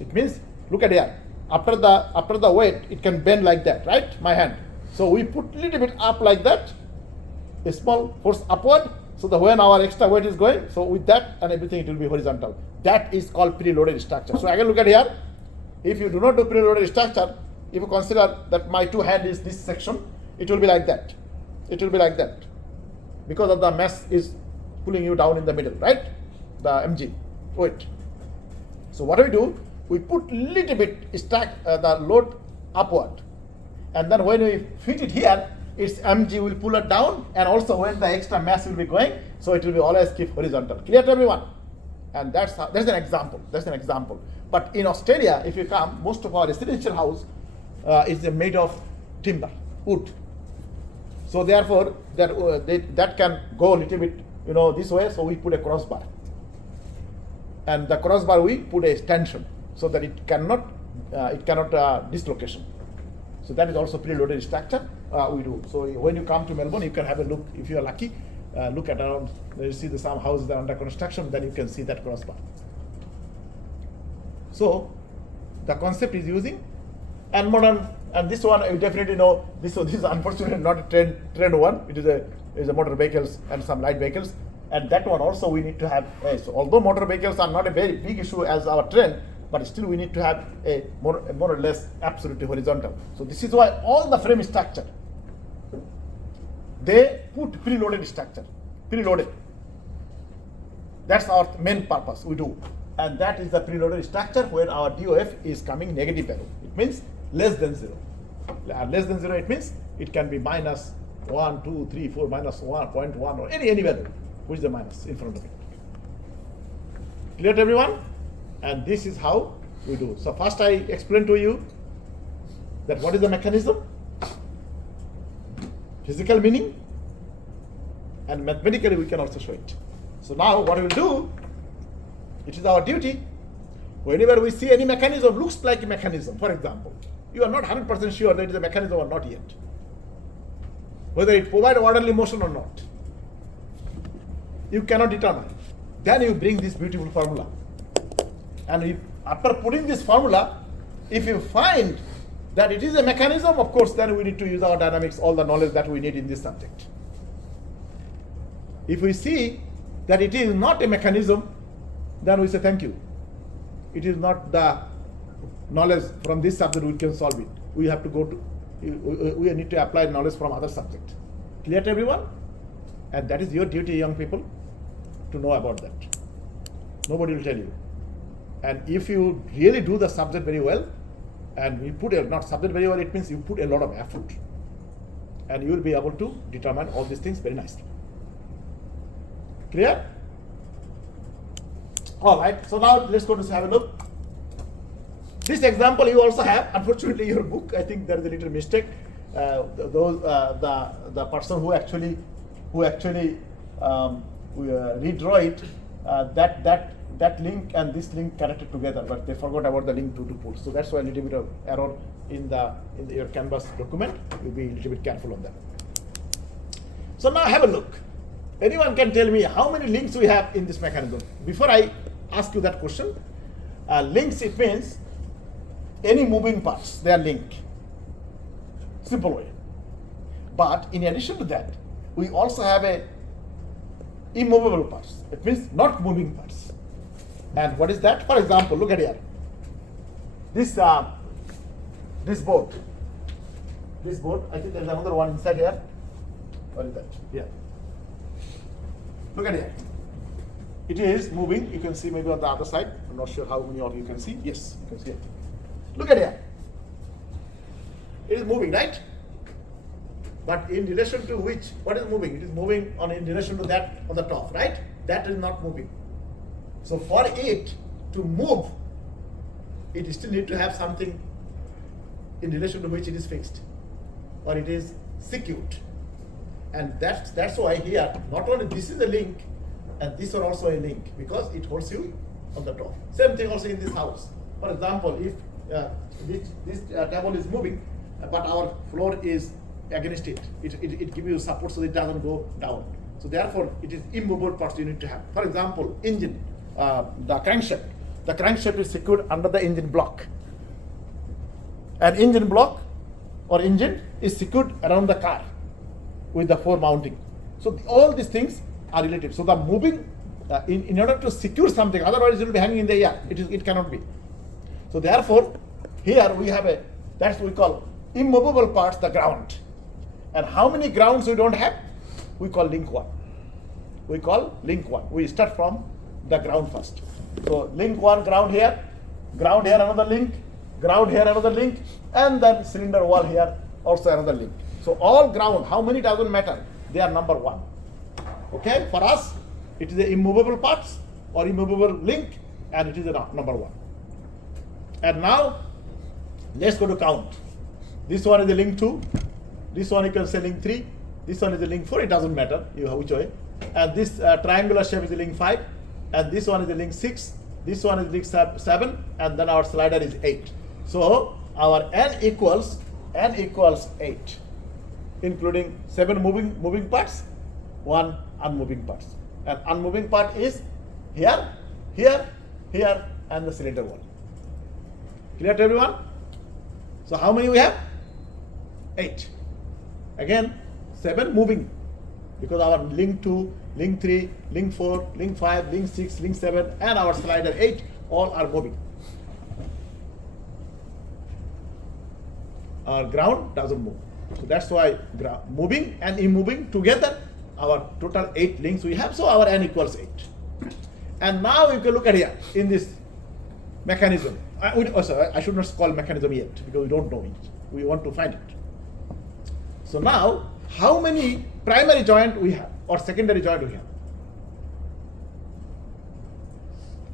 It means, look at here, after the weight, it can bend like that, right? My hand. So we put little bit up like that, a small force upward, so that when our extra weight is going, so with that and everything, it will be horizontal. That is called preloaded structure. So again, look at here. If you do not do preloaded structure, if you consider that my two hand is this section, it will be like that. It will be like that, because of the mass is pulling you down in the middle, right? The mg weight. So what do? We put little bit the load upward, and then when we fit it here, its mg will pull it down, and also when the extra mass will be going, so it will be always keep horizontal. Clear to everyone? And that's an example. That's an example. But in Australia, if you come, most of our residential house is made of timber, wood. So therefore, that can go a little bit, this way. So we put a crossbar, and the crossbar we put a tension so that it cannot dislocation. So that is also preloaded structure we do. So when you come to Melbourne, you can have a look. If you are lucky, look at around. You see some houses that are under construction. Then you can see that crossbar. So the concept is using, and modern. And this one, you definitely know, this is unfortunately not a trend one. It is a motor vehicles and some light vehicles. And that one also we need to have, so although motor vehicles are not a very big issue as our trend, but still we need to have a more or less absolutely horizontal. So this is why all the frame structure, they put preloaded structure, preloaded. That's our main purpose we do. And that is the preloaded structure where our DOF is coming negative value. It means less than 0. Less than 0, it means it can be minus 1, 2, 3, 4, minus 1.1 or any value, which is the minus in front of it. Clear to everyone? And this is how we do. So first I explained to you that what is the mechanism, physical meaning, and mathematically we can also show it. So now what we will do, it is our duty, whenever we see any mechanism looks like a mechanism, for example, you are not 100% sure that it is a mechanism or not yet, whether it provides orderly motion or not. You cannot determine. Then you bring this beautiful formula. And after putting this formula, if you find that it is a mechanism, of course, then we need to use our dynamics, all the knowledge that we need in this subject. If we see that it is not a mechanism, then we say thank you. It is not the knowledge from this subject we can solve it. We have to go to, we need to apply knowledge from other subject. Clear to everyone? And that is your duty, young people, to know about that. Nobody will tell you. And if you really do the subject very well, and you put not subject very well, it means you put a lot of effort, and you will be able to determine all these things very nicely. Clear? All right. So now let's go to have a look. This example you also have. Unfortunately, your book, I think there is a little mistake. The person who actually redraw it, that link and this link connected together, but they forgot about the link to put. So that's why a little bit of error in your Canvas document. You'll be a little bit careful on that. So now have a look. Anyone can tell me how many links we have in this mechanism? Before I ask you that question, links, it means any moving parts, they are linked. Simple way. But in addition to that, we also have a immovable parts. It means not moving parts. And what is that? For example, look at here. This board. This board, I think there's another one inside here. What is that? Yeah. Look at here. It is moving. You can see maybe on the other side. I'm not sure how many of you can see. Yes, you can see it. Look at here. It is moving, right? But in relation to which? What is moving? It is moving in relation to that on the top, right? That is not moving. So for it to move, it still need to have something in relation to which it is fixed, or it is secured. And that's why here, not only this is a link, and this one also a link, because it holds you on the top. Same thing also in this house. For example, if this table is moving, but our floor is against it, it gives you support so it doesn't go down. So therefore, it is immovable parts you need to have. For example, engine, the crankshaft. The crankshaft is secured under the engine block. An engine block or engine is secured around the car with the fore mounting. So all these things are related. So the moving, in order to secure something, otherwise it will be hanging in the air. It cannot be. So therefore, here we have that's what we call immovable parts, the ground. And how many grounds we don't have? We call link one. We call link one. We start from the ground first. So link one, ground here another link, ground here another link, and then cylinder wall here also another link. So all ground, how many doesn't matter, they are number one. Okay, for us, it is the immovable parts or immovable link, and it is the number one. And now, let's go to count. This one is the link 2, this one you can say link 3, this one is the link 4, it doesn't matter which way. And this triangular shape is the link 5, and this one is the link 6, this one is link 7, and then our slider is 8. So our n equals 8, including 7 moving parts, 1 unmoving parts. And unmoving part is here, here, here, and the cylinder wall. Clear to everyone? So how many we have? 8. Again, 7 moving, because our link 2, link 3, link 4, link 5, link 6, link 7, and our slider 8 all are moving. Our ground doesn't move. So that's why moving and immoving together, our total 8 links we have. So our n equals 8. And now you can look at here in this mechanism. I should not call mechanism yet because we don't know it. We want to find it. So now, how many primary joint we have or secondary joint we have?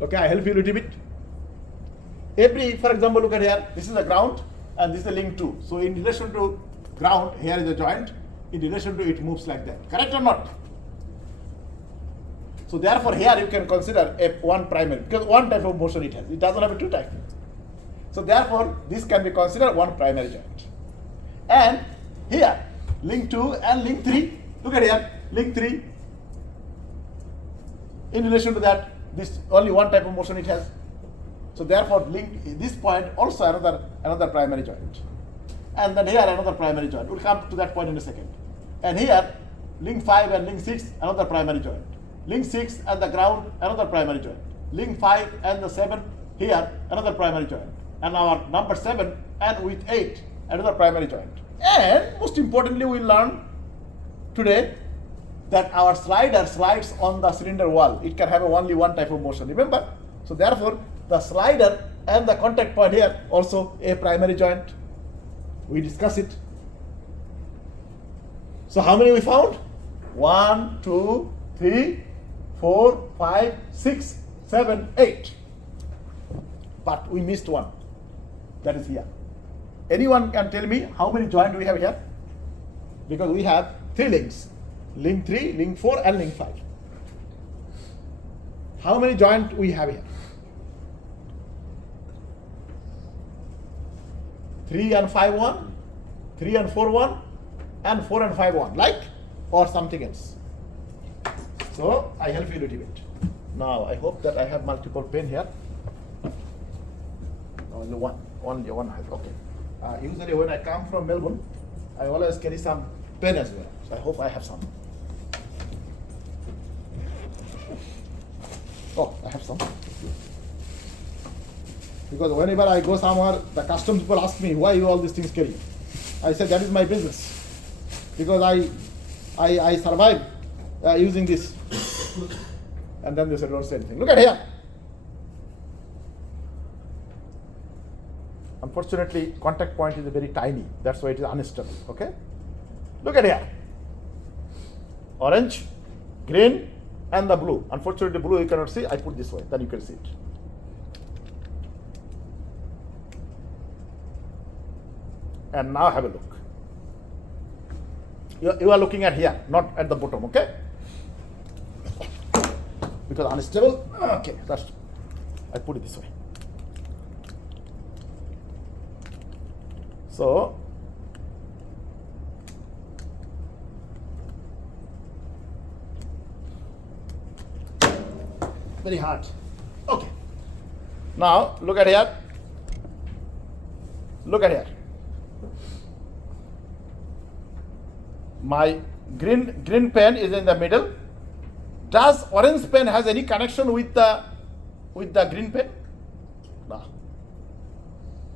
Okay, I help you a little bit. For example, look at here. This is the ground and this is the link 2. So in relation to ground, here is the joint. In relation to it moves like that. Correct or not? So therefore, here you can consider one primary, because one type of motion it has. It doesn't have a 2 type. So therefore, this can be considered one primary joint. And here, link 2 and link 3. Look at here, link 3. In relation to that, this only one type of motion it has. So therefore, link this point also another primary joint. And then here another primary joint. We'll come to that point in a second. And here, link 5 and link 6, another primary joint. Link 6 and the ground, another primary joint. Link 5 and the 7, here, another primary joint. And our number 7 and with 8, another primary joint. And most importantly, we learn today that our slider slides on the cylinder wall. It can have only one type of motion, remember? So therefore, the slider and the contact point here also a primary joint. We discuss it. So how many we found? 1, 2, 3, 4, 5, 6, 7, 8. But we missed one. That is here. Anyone can tell me how many joints we have here? Because we have 3 links. Link 3, link 4, and link 5. How many joints we have here? 3 and 5, 1, 3 and 4, 1, and 4 and 5, 1. Like or something else? So I help you a little bit. Now I hope that I have multiple pen here. Only one has. Okay. Usually when I come from Melbourne, I always carry some pen as well. So I hope I have some. Oh, I have some. Because whenever I go somewhere, the customs people ask me, why you all these things carry? I said, that is my business. Because I survive using this. And then they said, don't say anything. Look at here. Unfortunately, contact point is very tiny. That's why it is unstable. Okay? Look at here. Orange, green, and the blue. Unfortunately, the blue you cannot see. I put this way. Then you can see it. And now have a look. You are looking at here, not at the bottom. Okay? Because unstable. Okay, that's. I put it this way. So very hard. Okay. Now look at here. Look at here. My green pen is in the middle. Does orange pen has any connection with the green pen? No.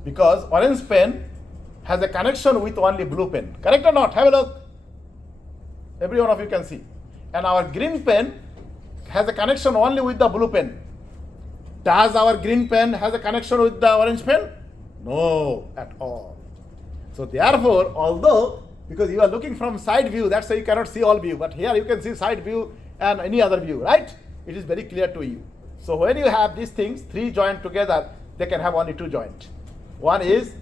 Because orange pen has a connection with only blue pen. Correct or not? Have a look. Every one of you can see. And our green pen has a connection only with the blue pen. Does our green pen has a connection with the orange pen? No, at all. So therefore, although, because you are looking from side view, that's why you cannot see all view. But here you can see side view and any other view, right? It is very clear to you. So when you have these things, three joined together, they can have only two joint. One is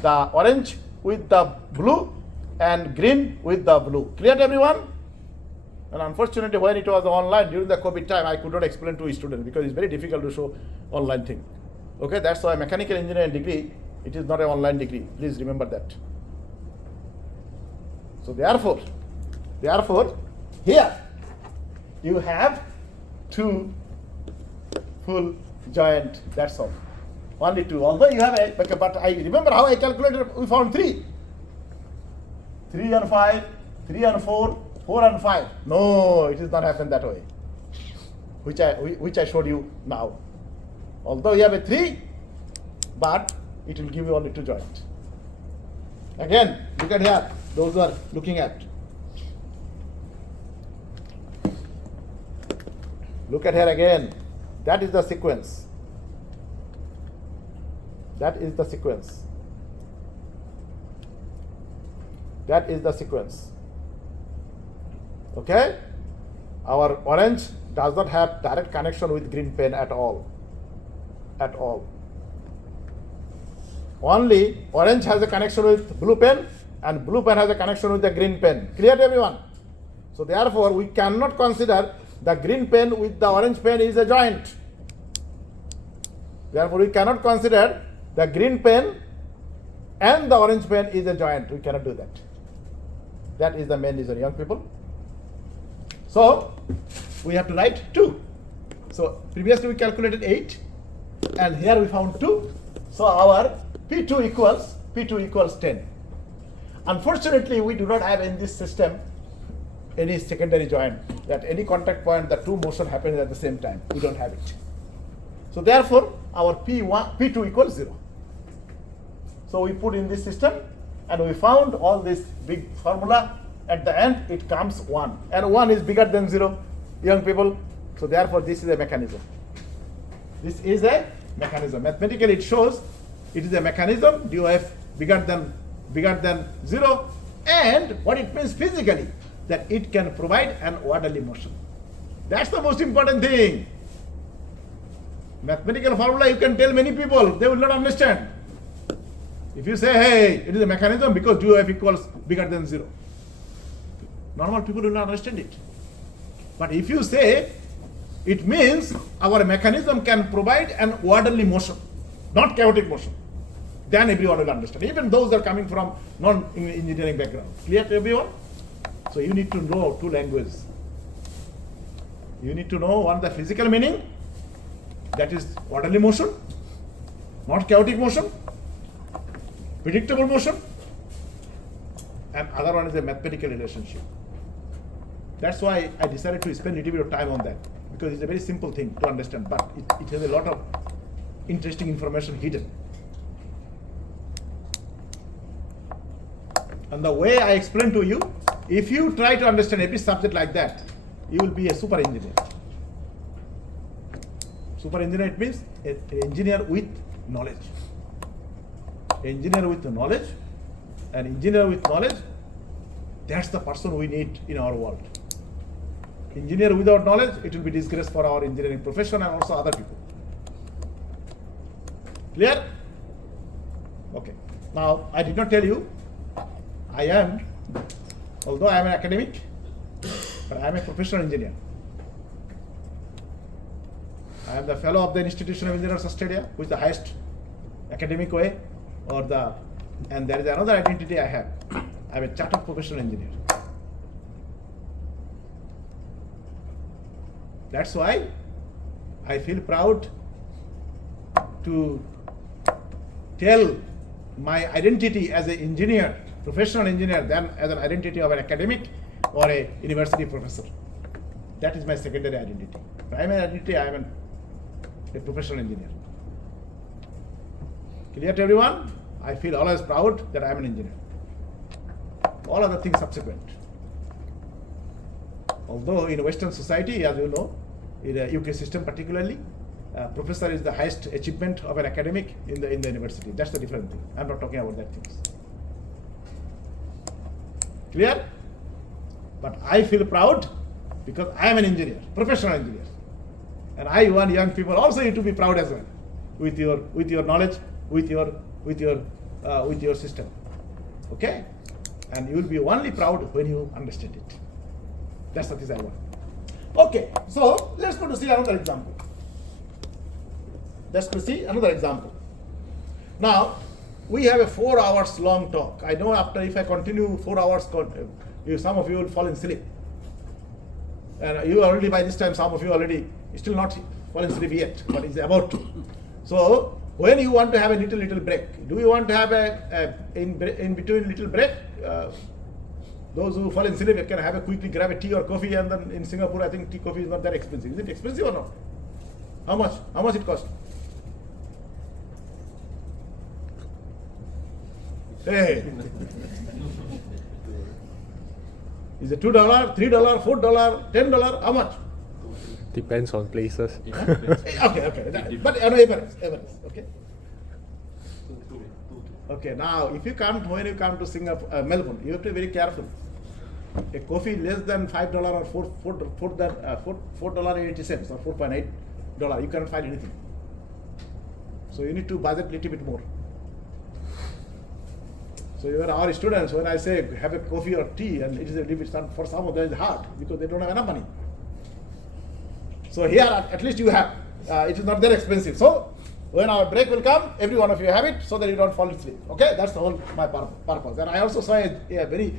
the orange with the blue and green with the blue. Clear to everyone? And unfortunately, when it was online during the COVID time, I could not explain to students because it's very difficult to show online thing. Okay, that's why mechanical engineering degree, it is not an online degree. Please remember that. So therefore, here you have two full joint. That's all. Only two. Although you have a, but I remember how I calculated. We found three. 3 and 5, 3 and 4, 4 and 5. No, it is not happened that way. Which I showed you now. Although you have a 3, but it will give you only two joint. Again, look at here. Those who are looking at. Look at here again. That is the sequence. That is the sequence. That is the sequence. Okay? Our orange does not have direct connection with green pen at all. At all. Only orange has a connection with blue pen and blue pen has a connection with the green pen. Clear to everyone? So therefore, we cannot consider the green pen with the orange pen is a joint. Therefore, we cannot consider the green pen and the orange pen is a joint. We cannot do that. That is the main reason, young people. So, we have to write 2. So, previously we calculated 8 and here we found 2. So, our P2 equals 10. Unfortunately, we do not have in this system any secondary joint that any contact point the two motion happens at the same time. We don't have it. So therefore, our P2 equals 0. So we put in this system and we found all this big formula. At the end, it comes 1. And 1 is bigger than 0, young people. So therefore, this is a mechanism. This is a mechanism. Mathematically, it shows it is a mechanism, DOF bigger than 0. And what it means physically, that it can provide an orderly motion. That's the most important thing. Mathematical formula you can tell many people, they will not understand. If you say, hey, it is a mechanism because DOF equals bigger than 0. Normal people will not understand it. But if you say, it means our mechanism can provide an orderly motion, not chaotic motion, then everyone will understand. Even those that are coming from non-engineering background. Clear to everyone? So you need to know two languages. You need to know one the physical meaning, that is orderly motion, not chaotic motion, predictable motion, and other one is a mathematical relationship. That's why I decided to spend a little bit of time on that, because it's a very simple thing to understand, but it has a lot of interesting information hidden. And the way I explain to you, if you try to understand every subject like that, you will be a super engineer. Super engineer, it means an engineer with knowledge. Engineer with knowledge, an engineer with knowledge, that's the person we need in our world. Engineer without knowledge, it will be disgrace for our engineering profession and also other people. Clear? Okay. Now, I did not tell you, although I am an academic, but I am a professional engineer. I am the fellow of the Institution of Engineers Australia, which is the highest academic way, and there is another identity I have. I am a chartered professional engineer. That's why I feel proud to tell my identity as an engineer, professional engineer, than as an identity of an academic or a university professor. That is my secondary identity. Primary identity, I am a professional engineer. Clear to everyone? I feel always proud that I am an engineer. All other things subsequent. Although in Western society, as you know, in the UK system particularly, professor is the highest achievement of an academic in the university. That's the different thing. I'm not talking about that things. Clear? But I feel proud because I am an engineer, professional engineer, and I want young people also to be proud as well with your knowledge, with your system. Okay? And you will be only proud when you understand it. That's the thing I want. Okay, so let's go to see another example. Now, we have a 4 hours long talk. I know after if I continue 4 hours, some of you will fall in sleep. And you already by this time, some of you already still not fallen asleep yet, but it's about to. So when you want to have a little break, do you want to have a in between little break? Those who fall in sleep can have a quickly grab a tea or coffee, and then in Singapore I think tea coffee is not that expensive. Is it expensive or not? How much? How much it costs? Hey. Is it $2, $3, $4, $10? How much? Depends on places. Okay. But average. Okay. Okay. Now, when you come to Singapore, Melbourne, you have to be very careful. A coffee less than $5 or $4.80 or $4.8, you cannot find anything. So you need to budget a little bit more. So even our students, when I say have a coffee or tea, and it is a little bit, for some of them it's hard because they don't have enough money. So here at least you have, it is not that expensive. So when our break will come, every one of you have it so that you don't fall asleep. Okay, that's the whole my purpose. And I also saw a very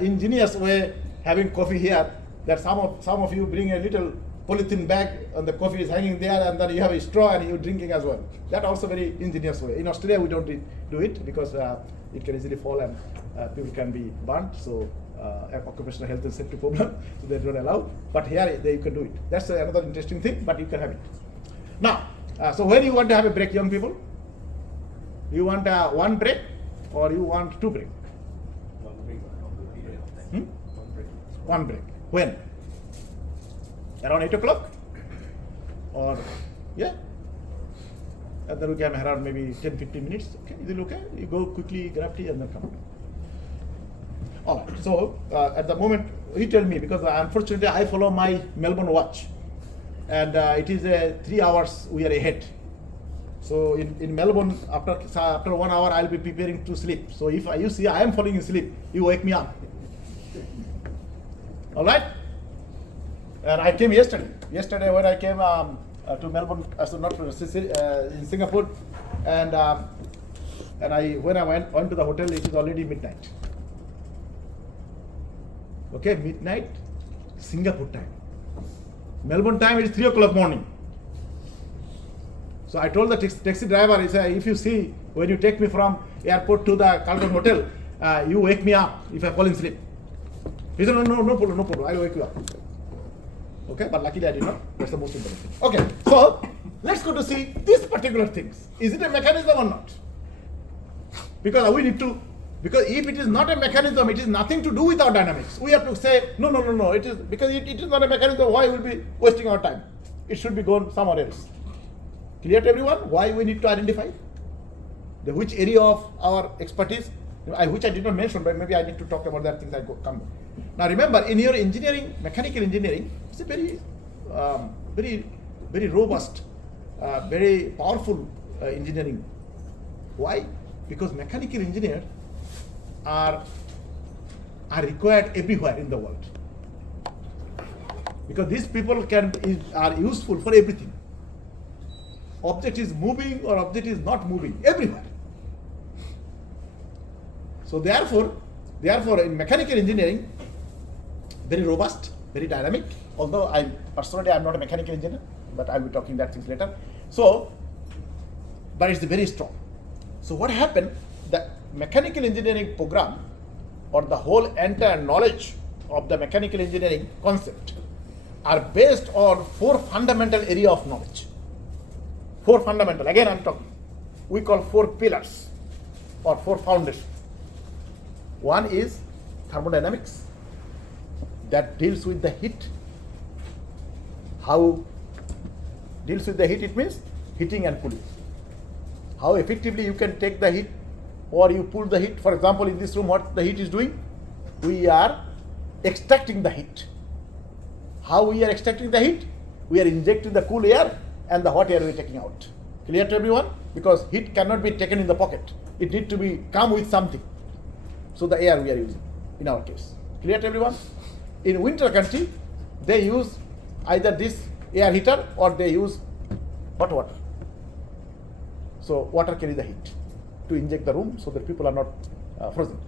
ingenious way having coffee here, that some of you bring a little polythene bag and the coffee is hanging there, and then you have a straw and you're drinking as well. That also very ingenious way. In Australia we don't do it because it can easily fall and people can be burnt. So occupational health and safety problem, so they don't allow. But here you can do it. That's another interesting thing, but you can have it. Now, so when you want to have a break, young people, you want one break or you want 2 break? One break. When? Around 8 o'clock? Or, yeah? And then we can have around maybe 10-15 minutes. Okay, is it okay? You go quickly, grab tea and then come. All right, so at the moment, you tell me, because unfortunately I follow my Melbourne watch, and it is 3 hours we are ahead. So in Melbourne, after 1 hour, I'll be preparing to sleep. So if you see I am falling asleep, you wake me up. All right? And I came yesterday. Yesterday when I came to Melbourne, in Singapore, and when I went to the hotel, it is already midnight. Okay, midnight, Singapore time. Melbourne time it is 3 o'clock morning. So I told the taxi driver, I said, if you see when you take me from airport to the Carlton Hotel, you wake me up if I fall in sleep. He said, no problem, I'll wake you up. Okay, but luckily I did not. That's the most important thing. Okay, so let's go to see these particular things. Is it a mechanism or not? Because we need to, because if it is not a mechanism, it is nothing to do with our dynamics. We have to say, no, it is, because it is not a mechanism, why will be wasting our time? It should be gone somewhere else. Clear to everyone? Why we need to identify? Which area of our expertise, which I did not mention, but maybe I need to talk about that things I come. Now remember, in your engineering, mechanical engineering, it's a very, very robust, very powerful engineering. Why? Because mechanical engineers are required everywhere in the world. Because these people are useful for everything. Object is moving or object is not moving, everywhere. So therefore in mechanical engineering, very robust, very dynamic, although personally I'm not a mechanical engineer, but I'll be talking that things later. So, but it's very strong. So what happened, the mechanical engineering program or the whole entire knowledge of the mechanical engineering concept are based on 4 fundamental area of knowledge. 4 fundamental, again I'm talking, we call 4 pillars or 4 foundations. One is thermodynamics, that deals with the heat. How deals with the heat? It means heating and cooling. How effectively you can take the heat or you pull the heat. For example, in this room, what the heat is doing? We are extracting the heat. How we are extracting the heat? We are injecting the cool air and the hot air we are taking out. Clear to everyone? Because heat cannot be taken in the pocket. It needs to come with something. So the air we are using in our case. Clear to everyone? In winter country, they use either this air heater or they use hot water. So water carries the heat to inject the room so that people are not frozen.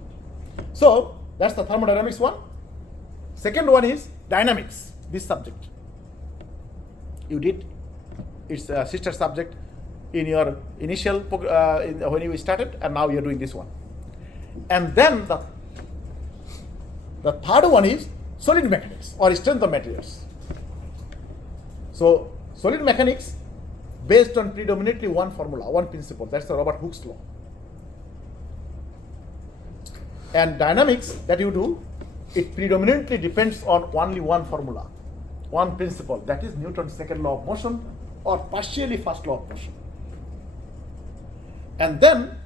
So that's the thermodynamics one. Second one is dynamics, this subject. You did, it's a sister subject in your initial, when you started, and now you're doing this one. And then the third one is solid mechanics or strength of materials. So solid mechanics based on predominantly one formula, one principle, that's the Robert Hooke's law. And dynamics that you do, it predominantly depends on only one formula, one principle, that is Newton's second law of motion or partially first law of motion. And then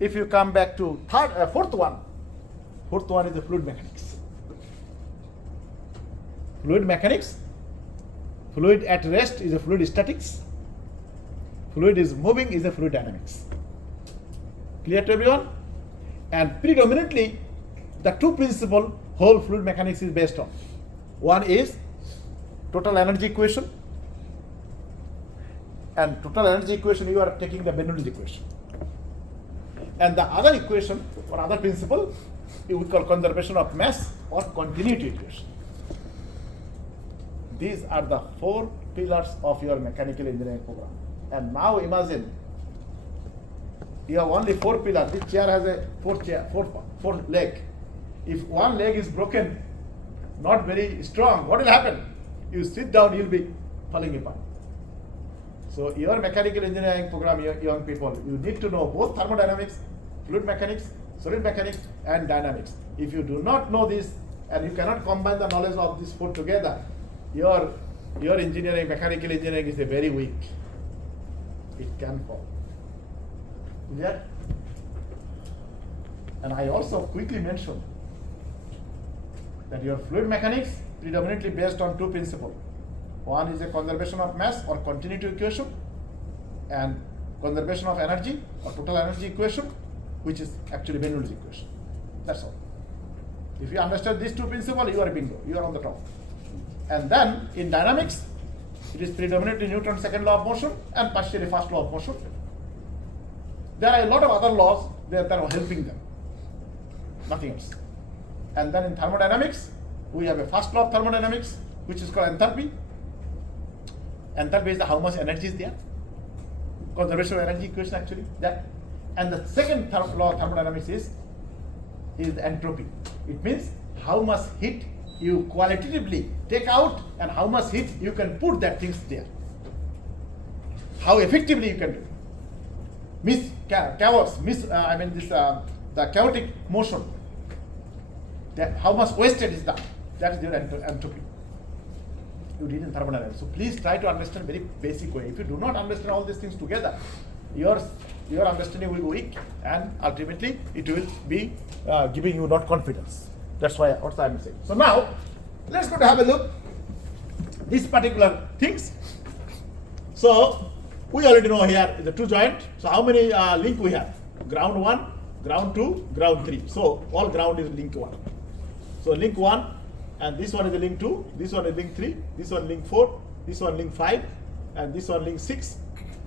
if you come back to fourth one is the fluid mechanics. Fluid mechanics, fluid at rest is a fluid statics, fluid is moving is a fluid dynamics. Clear to everyone? And predominantly the 2 principles whole fluid mechanics is based on. One is total energy equation, and total energy equation you are taking the Bernoulli's equation. And the other equation or other principle we call conservation of mass or continuity equation. These are the 4 pillars of your mechanical engineering program. And now imagine you have only 4 pillars. This chair has a 4 leg. If one leg is broken, not very strong, what will happen? You sit down, you'll be falling apart. So your mechanical engineering program, young people, you need to know both thermodynamics, fluid mechanics, solid mechanics, and dynamics. If you do not know this and you cannot combine the knowledge of these 4 together, your engineering, mechanical engineering is a very weak. It can fall. Clear? And I also quickly mentioned that your fluid mechanics predominantly based on 2 principles. One is a conservation of mass or continuity equation, and conservation of energy or total energy equation, which is actually Bernoulli's equation. That's all. If you understand these 2 principles, you are bingo. You are on the top. And then in dynamics, it is predominantly Newton's second law of motion and partially first law of motion. There are a lot of other laws that are helping them. Nothing else. And then in thermodynamics, we have a first law of thermodynamics, which is called enthalpy. Enthalpy is how much energy is there. Conservation of energy equation actually, that. And the second law of thermodynamics is the entropy. It means how much heat you qualitatively take out and how much heat you can put that things there. How effectively you can do. The chaotic motion. How much wasted is done. That is your entropy. You did in thermodynamics. So please try to understand very basic way. If you do not understand all these things together, your understanding will be weak, and ultimately it will be giving you not confidence. That's why what I'm saying. So now let's go to have a look these particular things. So we already know here the two joint. So how many link we have? Ground 1, ground 2, ground 3. So all ground is link 1. So link 1, and this one is the link 2, this one is link 3, this one link 4, this one link 5, and this one link 6,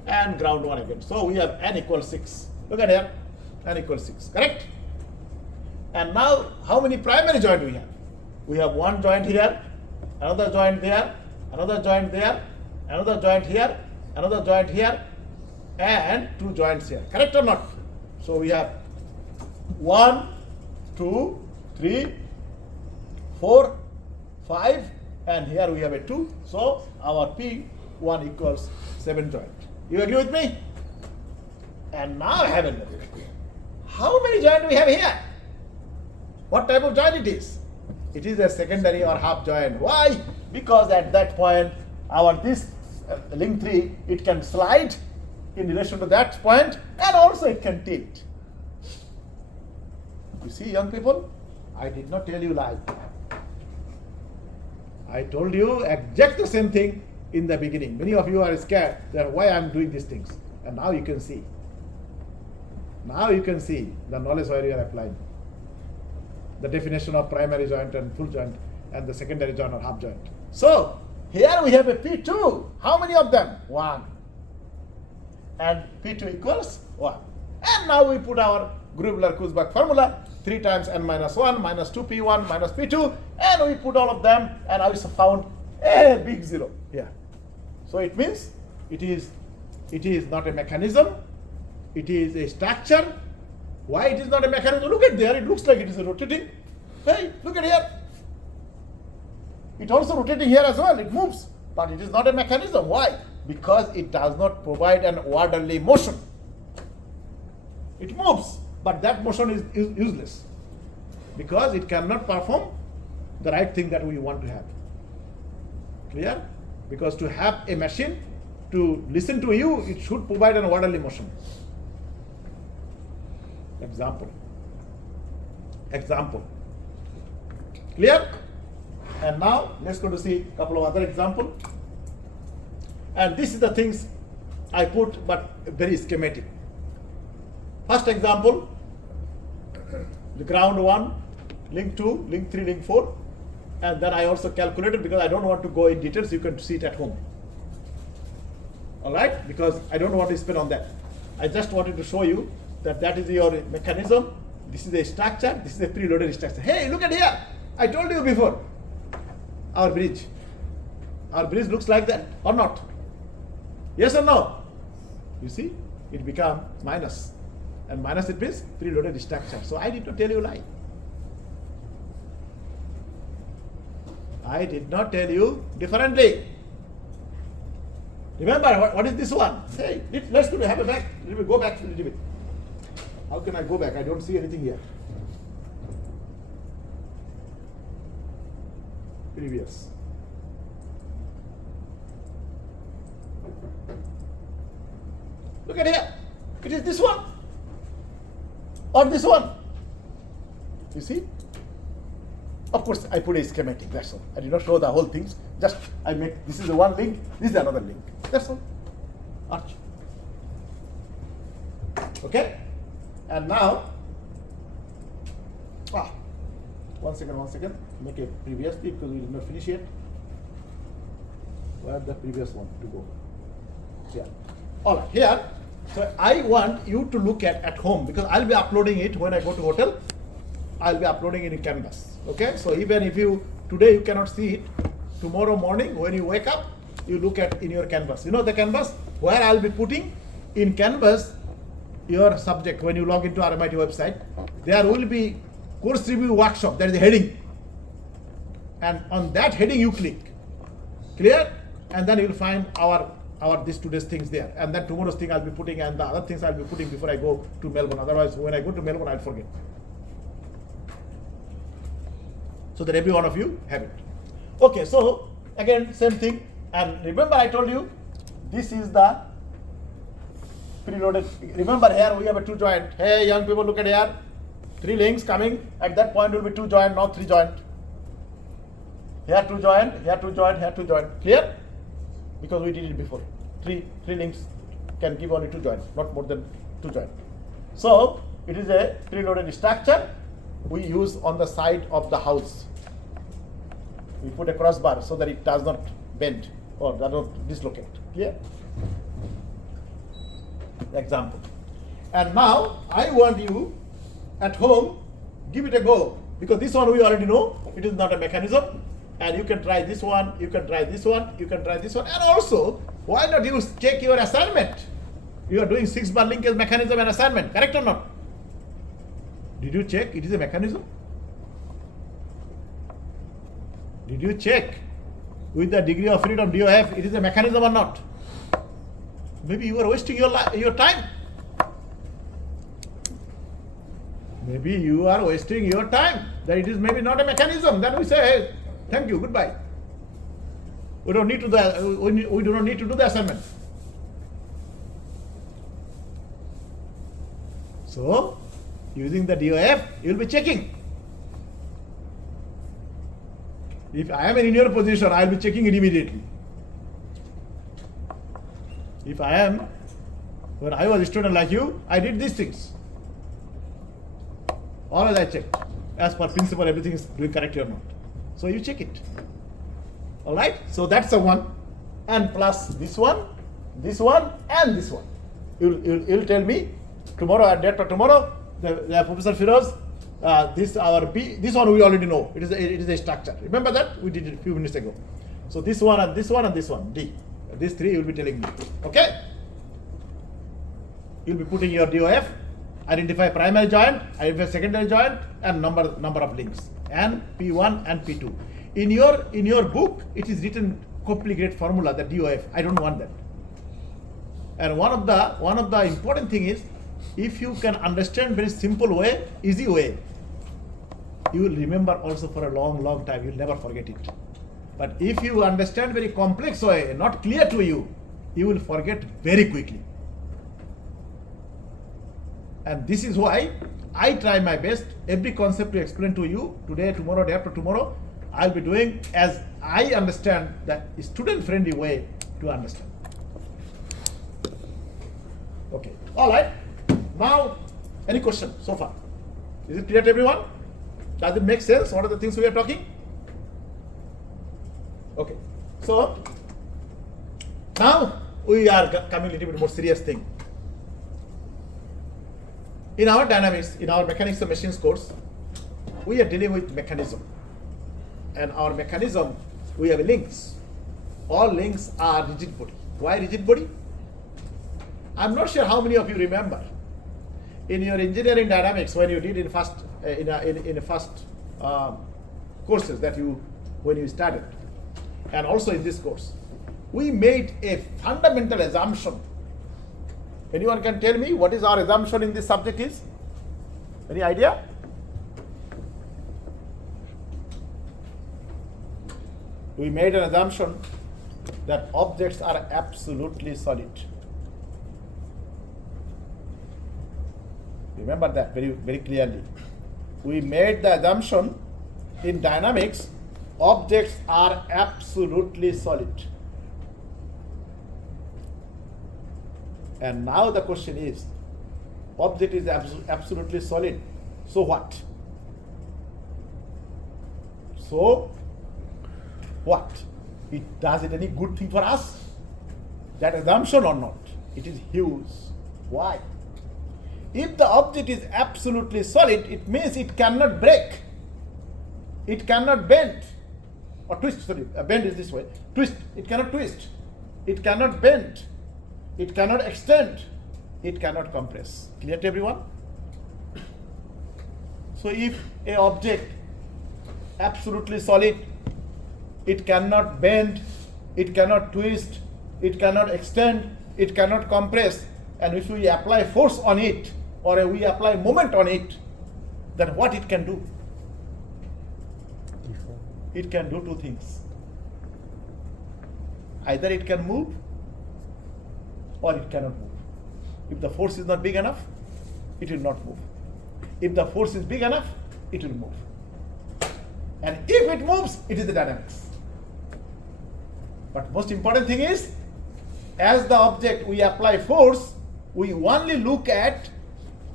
and ground 1 again. So we have n equals 6. Look at here, n equals 6, correct? And now how many primary joint we have? We have one joint here, another joint there, another joint there, another joint here, another joint here, and two joints here, correct or not? So we have 1, 2, 3, 4, 5, and here we have a 2. So our P1 equals 7 joint. You agree with me? And now have a look. How many joint we have here? What type of joint it is? It is a secondary or half joint. Why? Because at that point our this link 3, it can slide in relation to that point, and also it can tilt. You see, young people, I did not tell you lie. I told you exact the same thing in the beginning. Many of you are scared that why I'm doing these things, and now you can see. Now you can see the knowledge where you are applying. The definition of primary joint and full joint, and the secondary joint or half joint. So here we have a P2. How many of them? 1. And P2 equals 1. And now we put our Grubler-Kurzbach formula. 3 times n minus 1 minus 2P1 minus P2. And we put all of them, and I found a big 0 here. So it means it is not a mechanism. It is a structure. Why it is not a mechanism? Look at there. It looks like it is rotating. Hey, look at here. It also rotating here as well. It moves, but it is not a mechanism. Why? Because it does not provide an orderly motion. It moves, but that motion is useless because it cannot perform the right thing that we want to have. Clear? Because to have a machine to listen to you, it should provide an orderly motion. Example. Clear? And now let's go to see a couple of other examples. And this is the things I put, but very schematic. First example, the ground 1, link 2, link 3, link 4. And then I also calculated, because I don't want to go in details, you can see it at home. Alright? Because I don't want to spend on that. I just wanted to show you that that is your mechanism. This is a structure. This is a preloaded structure. Hey, look at here. I told you before. Our bridge. Our bridge looks like that or not? Yes or no? You see, it become minus. And minus it means preloaded structure. So I did not tell you a lie. I did not tell you differently. Remember, what is this one? Hey, let's have a back. Let me go back a little bit. How can I go back? I don't see anything here. Previous. Look at here. It is this one or this one. You see? Of course, I put a schematic. That's all. I did not show the whole things. Just I make this is the one link. This is another link. That's all. Arch. Okay. And now, one second. Make a previously because we did not finish yet. Where the previous one to go? Yeah. All right. Here. So I want you to look at home because I'll be uploading it when I go to hotel. I'll be uploading it in Canvas. Okay. So even if today you cannot see it, tomorrow morning when you wake up, you look at in your canvas. You know the canvas where I'll be putting in canvas your subject. When you log into RMIT website, there will be course review workshop. There is a heading, and on that heading you click. Clear? And then you will find our this today's things there, and then tomorrow's thing I'll be putting, and the other things I'll be putting before I go to Melbourne. Otherwise, when I go to Melbourne, I'll forget. So that every one of you have it. Okay, so again, same thing. And remember I told you, this is the preloaded. Remember here we have a 2 joint. Hey young people, look at here. 3 links coming. At that point will be 2 joint, not 3 joint. Here 2 joint, here 2 joint, here 2 joint. Clear? Because we did it before. 3 links can give only 2 joints, not more than 2 joints. So it is a preloaded structure we use on the side of the house. We put a crossbar so that it does not bend or does not dislocate. Clear? Example. And now I want you at home, give it a go, because this one we already know it is not a mechanism, and you can try this one, you can try this one, you can try this one, and also why not you check your assignment? You are doing 6-bar linkage mechanism and assignment, correct or not? Did you check it is a mechanism? Did you check with the degree of freedom DOF it is a mechanism or not? Maybe you are wasting your time. Maybe you are wasting your time. That it is maybe not a mechanism. Then we say, hey, thank you, goodbye. We don't need to we do not need to do the assignment. So, using the DOF, you will be checking. If I am in your position, I will be checking it immediately. If I am, when I was a student like you, I did these things. Always I check. As per principle, everything is doing correctly or not. So you check it. Alright? So that's the one. And plus this one, and this one. You'll tell me tomorrow at date for tomorrow, the Professor Firoz, this one we already know. It is a structure. Remember that? We did it a few minutes ago. So this one and this one and this one, D. These 3 you'll be telling me. Okay? You'll be putting your DOF, identify primary joint, identify secondary joint, and number of links, and P1 and P2. In your book, it is written complicated formula, the DOF. I don't want that. And one of the important thing is, if you can understand very simple way, easy way, you will remember also for a long time. You'll never forget it. But if you understand very complex way, not clear to you, you will forget very quickly. And this is why I try my best every concept to explain to you today, tomorrow, day after tomorrow. I'll be doing as I understand that student-friendly way to understand. Okay. All right. Now, any question so far? Is it clear to everyone? Does it make sense? What are the things we are talking? Okay. So now we are coming a little bit more serious thing. In our dynamics, in our mechanics of machines course, we are dealing with mechanism. And our mechanism, we have links. All links are rigid body. Why rigid body? I'm not sure how many of you remember. In your engineering dynamics, when you did in first courses that when you started, and also in this course, we made a fundamental assumption. Anyone can tell me what is our assumption in this subject is? Any idea? We made an assumption that objects are absolutely solid. Remember that very, very clearly. We made the assumption in dynamics, objects are absolutely solid. And now the question is, object is absolutely solid. So what? So what? Does it any good thing for us? That assumption or not? It is huge. Why? If the object is absolutely solid, it means it cannot break. It cannot bend. or twist, sorry, bend is this way, twist, it cannot twist, it cannot bend, it cannot extend, it cannot compress. Clear to everyone? So if a object absolutely solid, it cannot bend, it cannot twist, it cannot extend, it cannot compress, and if we apply force on it or we apply moment on it, then what it can do? It can do two things. Either it can move or it cannot move. If the force is not big enough, it will not move. If the force is big enough, it will move. And if it moves, it is the dynamics. But most important thing is, as the object we apply force, we only look at,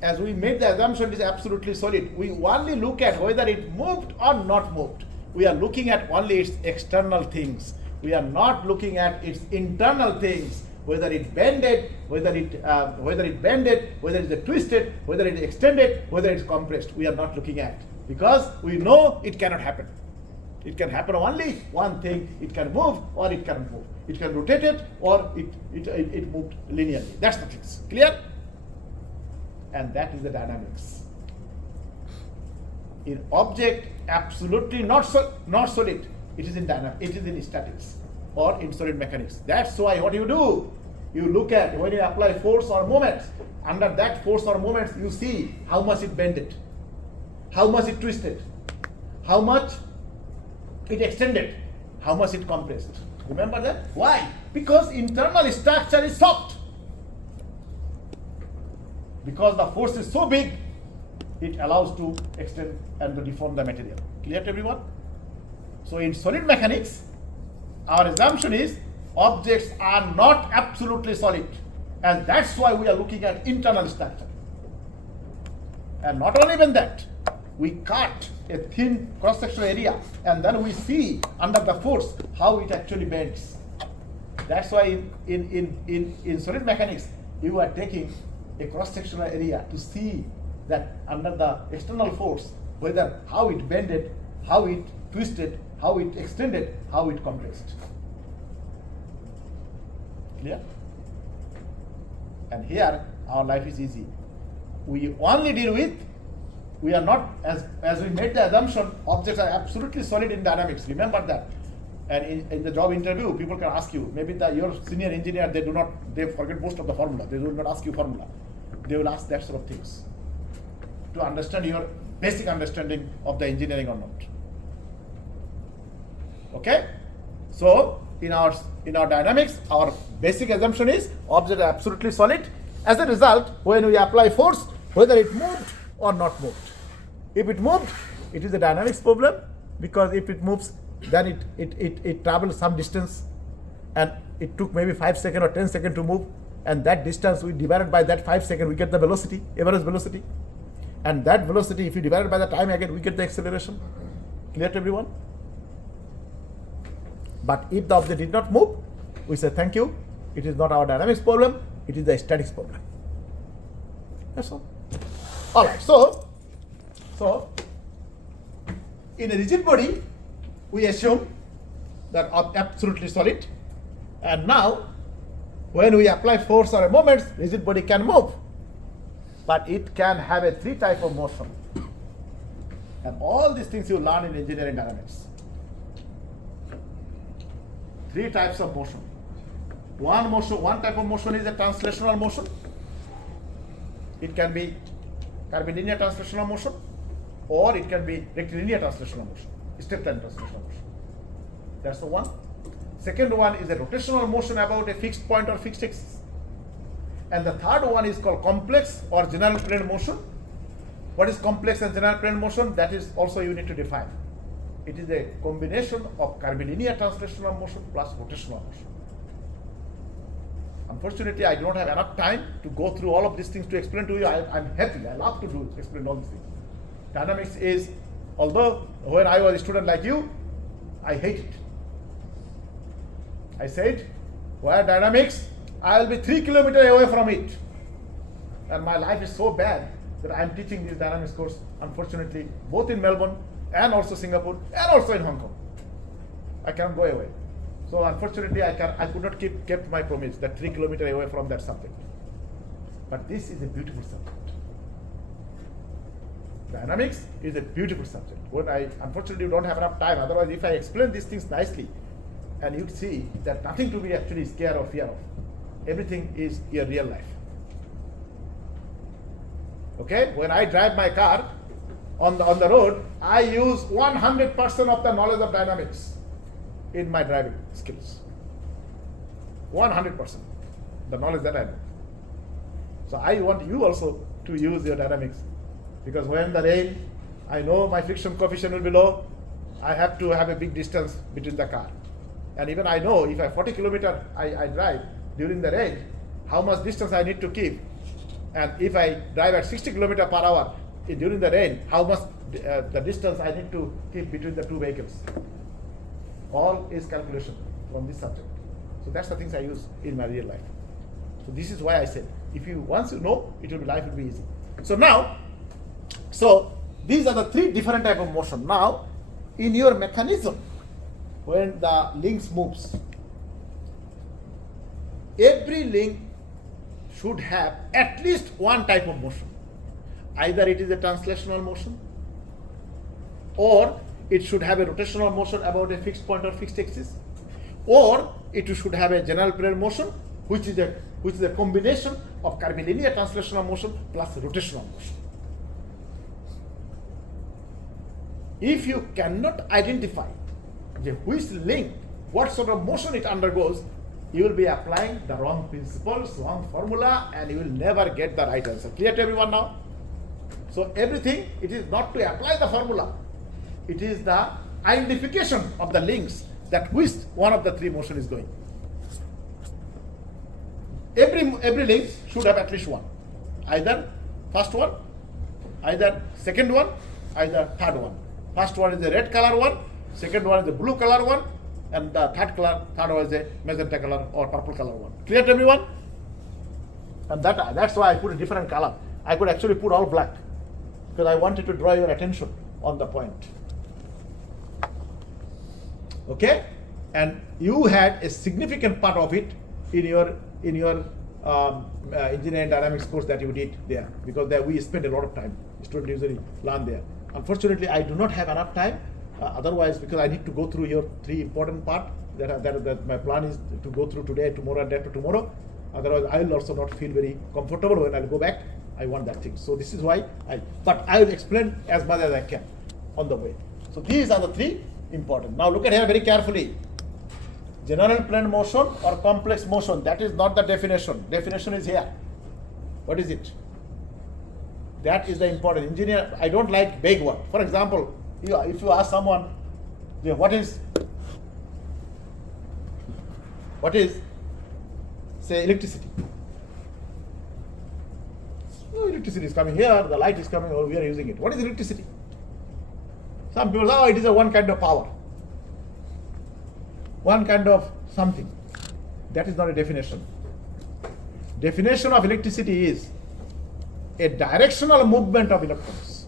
as we made the assumption it is absolutely solid, we only look at whether it moved or not moved. We are looking at only its external things. We are not looking at its internal things, whether it bended, whether it twisted, whether it extended, whether it's compressed. We are not looking at, because we know it cannot happen. It can happen only one thing: it can move or it cannot move. It can rotate it or it moved linearly. That's the things. Clear? And that is the dynamics. In object absolutely not solid, it is in dynamics, it is in statics or in solid mechanics. That's why what you do, you look at when you apply force or moments, under that force or moments you see how much it bended, how much it twisted, how much it extended, how much it compressed. Remember that? Why? Because internal structure is soft. Because the force is so big, it allows to extend and to deform the material. Clear to everyone? So in solid mechanics, our assumption is objects are not absolutely solid, and that's why we are looking at internal structure. And not only even that, we cut a thin cross-sectional area and then we see under the force how it actually bends. That's why in solid mechanics, you are taking a cross-sectional area to see that under the external force, whether how it bended, how it twisted, how it extended, how it compressed. Clear? And here our life is easy. We only deal with, we are not, as we made the assumption, objects are absolutely solid in dynamics. Remember that. And in the job interview, people can ask you, maybe your senior engineer, they forget most of the formula. They will not ask you formula. They will ask that sort of things to understand your basic understanding of the engineering or not. Okay? So in our dynamics, our basic assumption is objects are absolutely solid. As a result, when we apply force, whether it moved or not moved. If it moved, it is a dynamics problem, because if it moves, then it travels some distance and it took maybe 5 seconds or 10 seconds to move, and that distance we divided by that 5 seconds, we get the velocity, average velocity. And that velocity, if you divide it by the time again, we get the acceleration. Clear to everyone? But if the object did not move, we say thank you, it is not our dynamics problem, it is the statics problem. That's all. Alright, so in a rigid body, we assume that absolutely solid, and now when we apply force or a moment, rigid body can move, but it can have a 3 types of motion. And all these things you learn in engineering dynamics. 3 types of motion. One type of motion is a translational motion. It can be curvilinear translational motion, or it can be rectilinear translational motion, straight line translational motion. That's the one. Second one is a rotational motion about a fixed point or fixed axis. And the third one is called complex or general plane motion. What is complex and general plane motion? That is also you need to define. It is a combination of curvilinear translational motion plus rotational motion. Unfortunately, I do not have enough time to go through all of these things to explain to you. I'm happy. I love to explain all these things. Dynamics is, although when I was a student like you, I hate it. I said, where dynamics, I will be 3 kilometers away from it. And my life is so bad that I am teaching this dynamics course, unfortunately, both in Melbourne and also Singapore and also in Hong Kong. I cannot go away. So unfortunately, I could not kept my promise that 3 kilometers away from that subject. But this is a beautiful subject. Dynamics is a beautiful subject. When I unfortunately don't have enough time. Otherwise, if I explain these things nicely, and you'd see that nothing to be actually scared or fear of. Everything is your real life. Okay? When I drive my car on the road, I use 100% of the knowledge of dynamics in my driving skills. 100%. The knowledge that I know. So I want you also to use your dynamics, because when the rain, I know my friction coefficient will be low. I have to have a big distance between the car. And even I know if I 40 kilometers I drive during the range, how much distance I need to keep. And if I drive at 60 kilometers per hour during the range, how much the distance I need to keep between the two vehicles. All is calculation from this subject. So that's the things I use in my real life. So this is why I said, once you know, life will be easy. So these are the 3 different type of motion. Now, in your mechanism, when the links moves, every link should have at least one type of motion. Either it is a translational motion, or it should have a rotational motion about a fixed point or fixed axis, or it should have a general plane motion, which is a combination of curvilinear translational motion plus rotational motion. If you cannot identify which link, what sort of motion it undergoes, you will be applying the wrong principles, wrong formula, and you will never get the right answer. Clear to everyone now? So everything, it is not to apply the formula. It is the identification of the links that which one of the 3 motion is going. Every link should have at least one. Either first one, either second one, either third one. First one is the red color one, second one is the blue color one, and the third one is the magenta color or purple color one. Clear to everyone? And that's why I put a different color. I could actually put all black, because I wanted to draw your attention on the point. Okay? And you had a significant part of it in your engineering dynamics course that you did there, because there we spend a lot of time. Students usually learn there. Unfortunately, I do not have enough time. Otherwise, because I need to go through your 3 important part that my plan is to go through today, tomorrow, and day after tomorrow. Otherwise, I will also not feel very comfortable when I will go back. I want that thing. So this is why but I will explain as much as I can on the way. So these are the 3 important. Now look at here very carefully. General plane motion or complex motion, that is not the definition. Definition is here. What is it? That is the important. Engineer, I don't like vague word. For example, if you ask someone, what is say electricity? Oh, electricity is coming here, the light is coming, or we are using it. What is electricity? Some people say, it is one kind of power. One kind of something. That is not a definition. Definition of electricity is a directional movement of electrons.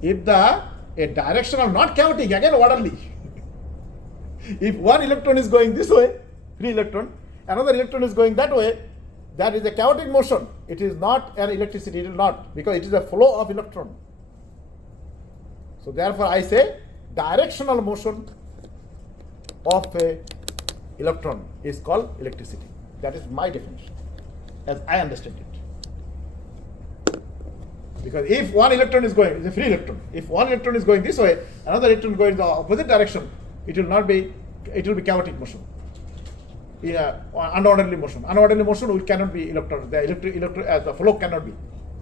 If a directional, not chaotic, again orderly. If one electron is going this way, free electron, another electron is going that way, that is a chaotic motion. It is not an electricity, it is not, because it is a flow of electron. So therefore I say directional motion of a electron is called electricity. That is my definition, as I understand it. Because if one electron is going, it's a free electron. If one electron is going this way, another electron going in the opposite direction, it will be chaotic motion. Unorderly motion. Unorderly motion cannot be electron. The flow cannot be,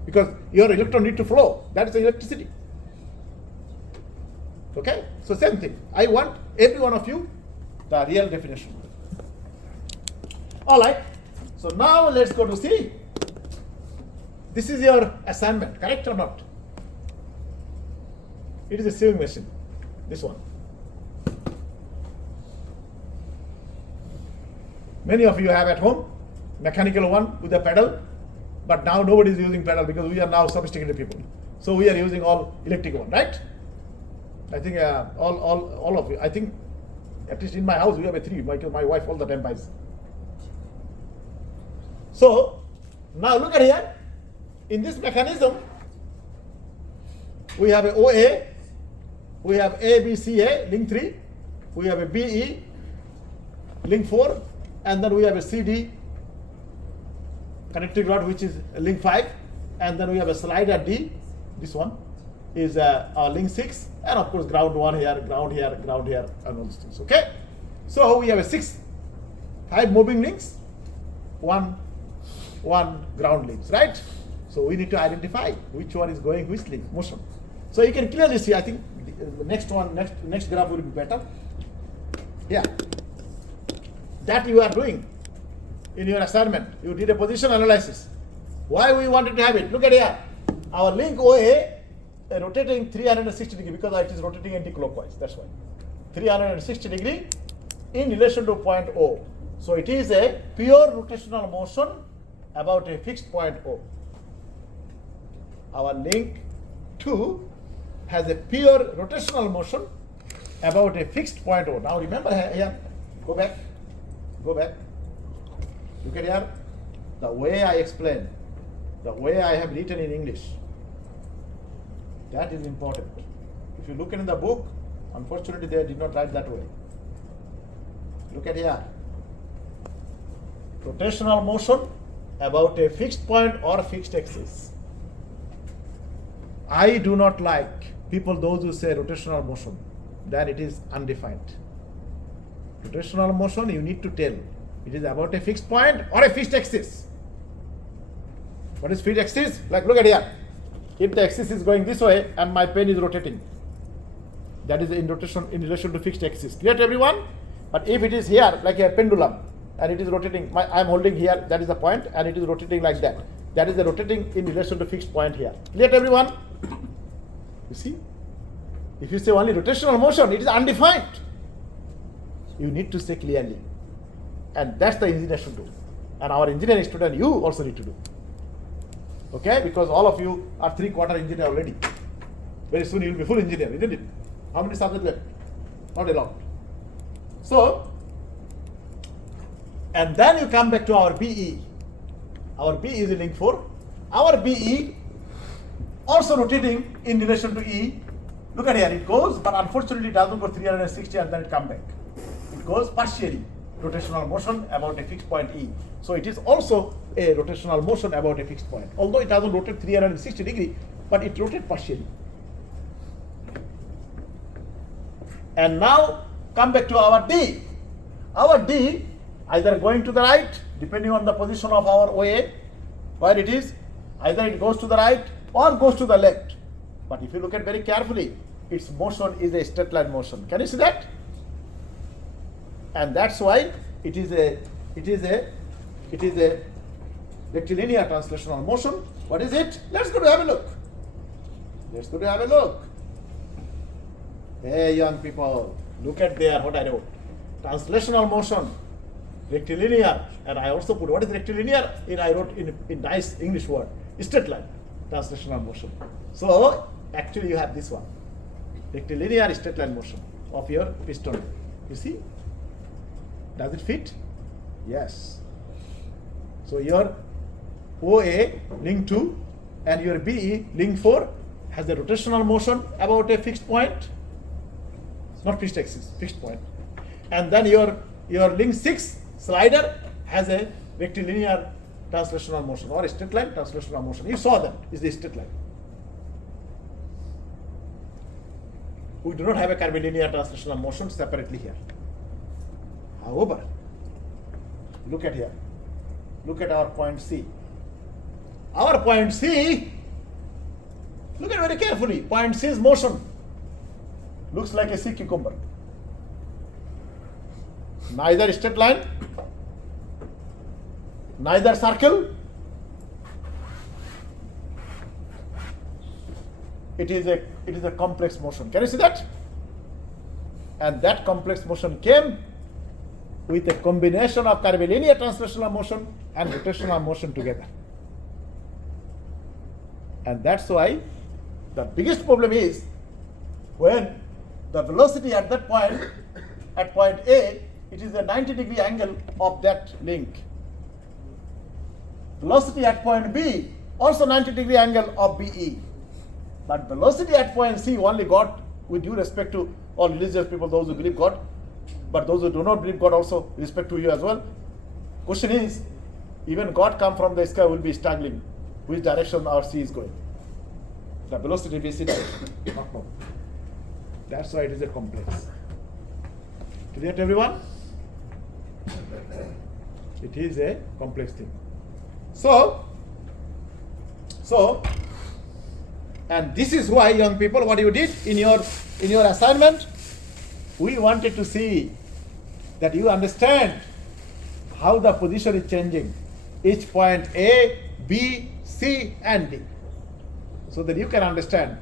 because your electron need to flow. That is the electricity. Okay? So same thing. I want every one of you the real definition. Alright. So now let's go to see. This is your assignment, correct or not? It is a sewing machine, this one. Many of you have at home mechanical one with a pedal, but now nobody is using pedal because we are now sophisticated people. So we are using all electric one, right? I think all of you. I think at least in my house we have a 3 because my wife all the time buys. So now look at here. In this mechanism, we have a OA, we have ABCA, link 3, we have a BE, link 4, and then we have a CD connecting rod, which is link 5, and then we have a slider D. This one is link 6, and of course ground 1 here, ground here, ground here, and all these things. Okay, so we have a 5 moving links, one ground links, right? So we need to identify which one is going which link motion. So you can clearly see. I think the next graph will be better. Yeah, that you are doing in your assignment. You did a position analysis. Why we wanted to have it? Look at here. Our link OA rotating 360 degree because it is rotating anti-clockwise. That's why 360 degree in relation to point O. So it is a pure rotational motion about a fixed point O. Our link 2 has a pure rotational motion about a fixed point O. Now remember here, go back. Look at here, the way I explain, the way I have written in English, that is important. If you look in the book, unfortunately they did not write that way. Look at here, rotational motion about a fixed point or fixed axis. I do not like those who say rotational motion, then it is undefined. Rotational motion, you need to tell it is about a fixed point or a fixed axis. What is fixed axis? Like look at here. If the axis is going this way and my pen is rotating, that is in rotation in relation to fixed axis. Clear to everyone? But if it is here like a pendulum and it is rotating, I am holding here, that is the point, and it is rotating like that. That is the rotating in relation to fixed point here. Clear to everyone? You see? If you say only rotational motion, it is undefined. You need to say clearly. And that's the engineer should do. And our engineering student, you also need to do. Okay? Because all of you are 3/4 engineer already. Very soon you will be full engineer, isn't it? How many subjects left? Not a lot. So, and then you come back to our BE. Our BE is link 4. Our BE also rotating in relation to E. Look at here, it goes, but unfortunately it doesn't go 360 and then it comes back. It goes partially rotational motion about a fixed point E. So it is also a rotational motion about a fixed point. Although it doesn't rotate 360 degree, but it rotates partially. And now come back to our D. Our D either going to the right, depending on the position of our OA, where it is, either it goes to the right or goes to the left. But if you look at very carefully, its motion is a straight line motion. Can you see that? And that's why it is a rectilinear translational motion. What is it? Let's go to have a look. Hey young people, look at there what I wrote. Translational motion, rectilinear, and I also put what is rectilinear? I wrote in nice English word, straight line translational motion. So actually you have this one, rectilinear straight line motion of your piston. You see? Does it fit? Yes. So your OA link 2 and your BE link 4 has a rotational motion about a fixed point. It's not fixed axis, fixed point. And then your link 6 slider has a rectilinear translational motion or a straight line translational motion. You saw that is the straight line. We do not have a curvilinear translational motion separately here. However, look at here. Look at our point C. Our point C, look at very carefully. Point C's motion looks like a sea cucumber. Neither straight line, neither circle. It is a complex motion. Can you see that? And that complex motion came with a combination of curvilinear translational motion and rotational motion together. And that's why the biggest problem is when the velocity at that point, at point A, it is a 90-degree angle of that link. Velocity at point B, also 90-degree angle of BE. But velocity at point C only God, with due respect to all religious people, those who believe God, but those who do not believe God also respect to you as well. Question is, even God come from the sky will be struggling which direction our sea is going. The velocity we see not know. That's why it is a complex. Clear to everyone? It is a complex thing. So, and this is why, young people, what you did in your assignment, we wanted to see that you understand how the position is changing. Each point A, B, C, and D. So that you can understand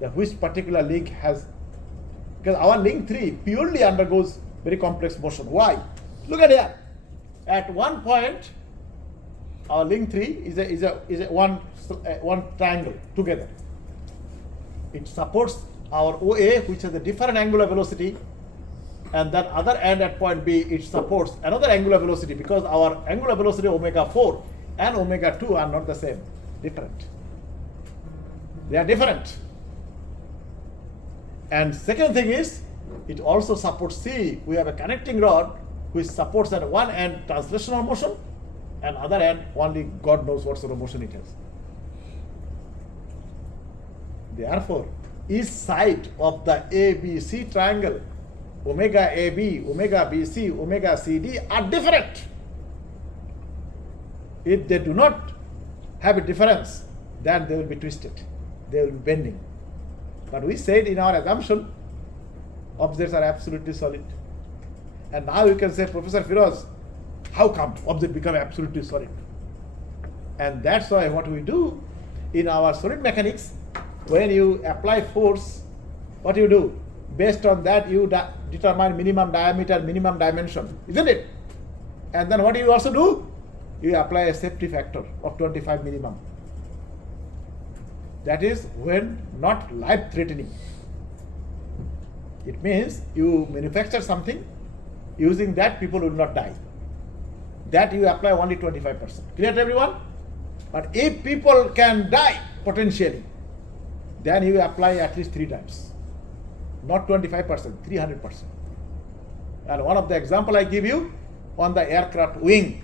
that which particular link has, because our link 3 purely undergoes very complex motion. Why? Look at here. At one point, our link 3 is a one triangle together. It supports our OA, which has a different angular velocity, and that other end at point B, it supports another angular velocity, because our angular velocity omega 4 and omega 2 are not the same, different. They are different. And second thing is, it also supports C. We have a connecting rod which supports at one end translational motion, and other end only God knows what sort of motion it has. Therefore, each side of the ABC triangle, omega AB, omega BC, omega CD, are different. If they do not have a difference, then they will be twisted. They will be bending. But we said in our assumption, objects are absolutely solid. And now you can say, Professor Firoz, how come objects become absolutely solid? And that's why what we do in our solid mechanics, when you apply force, what you do? Based on that, you determine minimum diameter, minimum dimension, isn't it? And then what do you also do? You apply a safety factor of 25 minimum. That is when not life-threatening. It means you manufacture something, using that people will not die. That you apply only 25%. Clear to everyone? But if people can die potentially, then you apply at least 3 times. Not 25%, 300%. And one of the example I give you on the aircraft wing.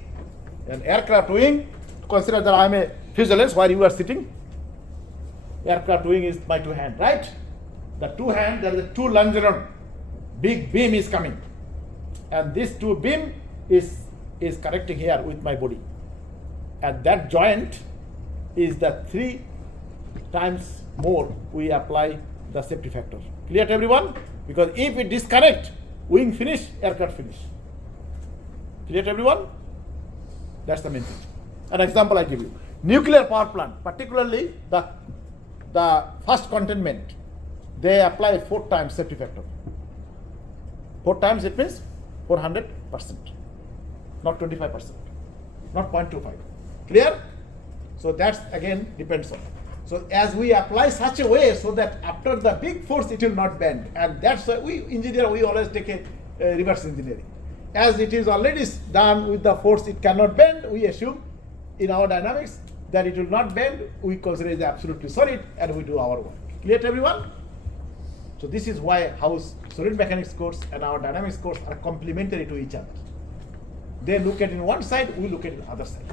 An aircraft wing, consider that I am a fuselage where you are sitting. Aircraft wing is my 2 hand, right? The 2 hand, there is a 2 longeron. Big beam is coming. And this 2 beam is connecting here with my body. And that joint is the 3 times more we apply the safety factor. Clear to everyone? Because if we disconnect, wing finish, aircraft finish. Clear to everyone? That's the main thing. An example I give you. Nuclear power plant, particularly the first containment, they apply 4 times safety factor. 4 times it means 400%, not 25%, not 0.25. Clear? So that's again depends on. So as we apply such a way so that after the big force it will not bend, and that's why we always take a reverse engineering. As it is already done with the force it cannot bend, we assume in our dynamics that it will not bend, we consider it absolutely solid, and we do our work. Clear to everyone? So this is why how solid mechanics course and our dynamics course are complementary to each other. They look at in one side, we look at the other side.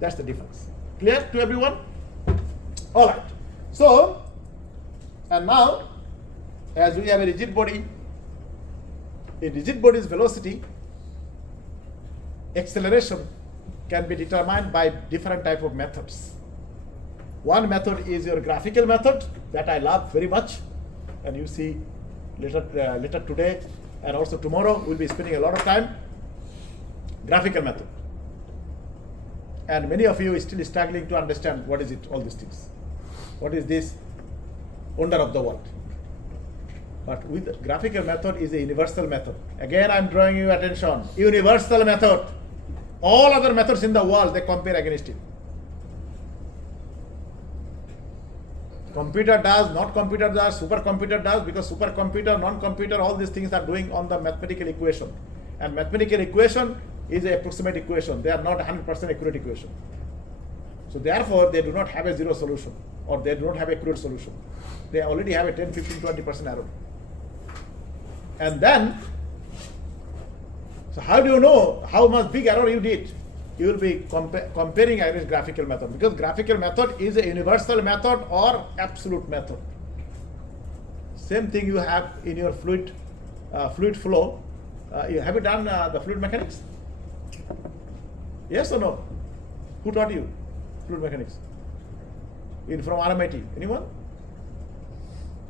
That's the difference. Clear to everyone? All right. So, and now, as we have a rigid body body's velocity, acceleration can be determined by different type of methods. One method is your graphical method that I love very much, and you see later today and also tomorrow we'll be spending a lot of time. Graphical method. And many of you are still struggling to understand what is it, all these things. What is this wonder of the world? But with the graphical method is a universal method. Again, I'm drawing your attention. Universal method. All other methods in the world, they compare against it. Computer does, not computer does, supercomputer does, because supercomputer, non-computer, all these things are doing on the mathematical equation. And mathematical equation is an approximate equation. They are not 100% accurate equation. So therefore, they do not have a zero solution, or they do not have a accurate solution. They already have a 10, 15, 20% error. And then, so how do you know how much big error you did? You will be comparing against graphical method, because graphical method is a universal method or absolute method. Same thing you have in your fluid flow. Have you done the fluid mechanics? Yes or no? Who taught you fluid mechanics? From RMIT? Anyone?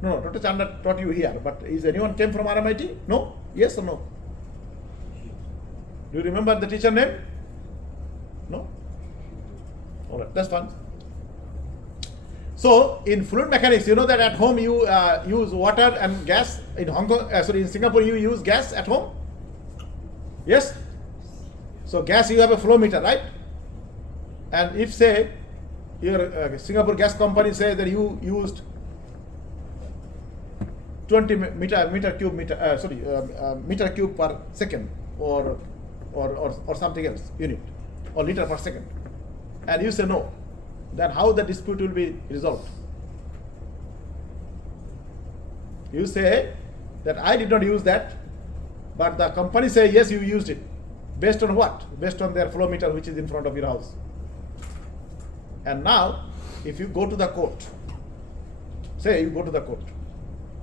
No, Dr. Chanda taught you here, but is anyone came from RMIT? No? Yes or no? Do you remember the teacher name? No? Alright, that's fine. So in fluid mechanics, you know that at home you use water and gas. In in Singapore you use gas at home. Yes. So gas, you have a flow meter, right? And if say your Singapore gas company say that you used 20 meter cube per second, or something else unit, or liter per second, and you say no, then how the dispute will be resolved? You say that I did not use that, but the company say yes, you used it. Based on what? Based on their flow meter which is in front of your house. And now, if you go to the court, say you go to the court,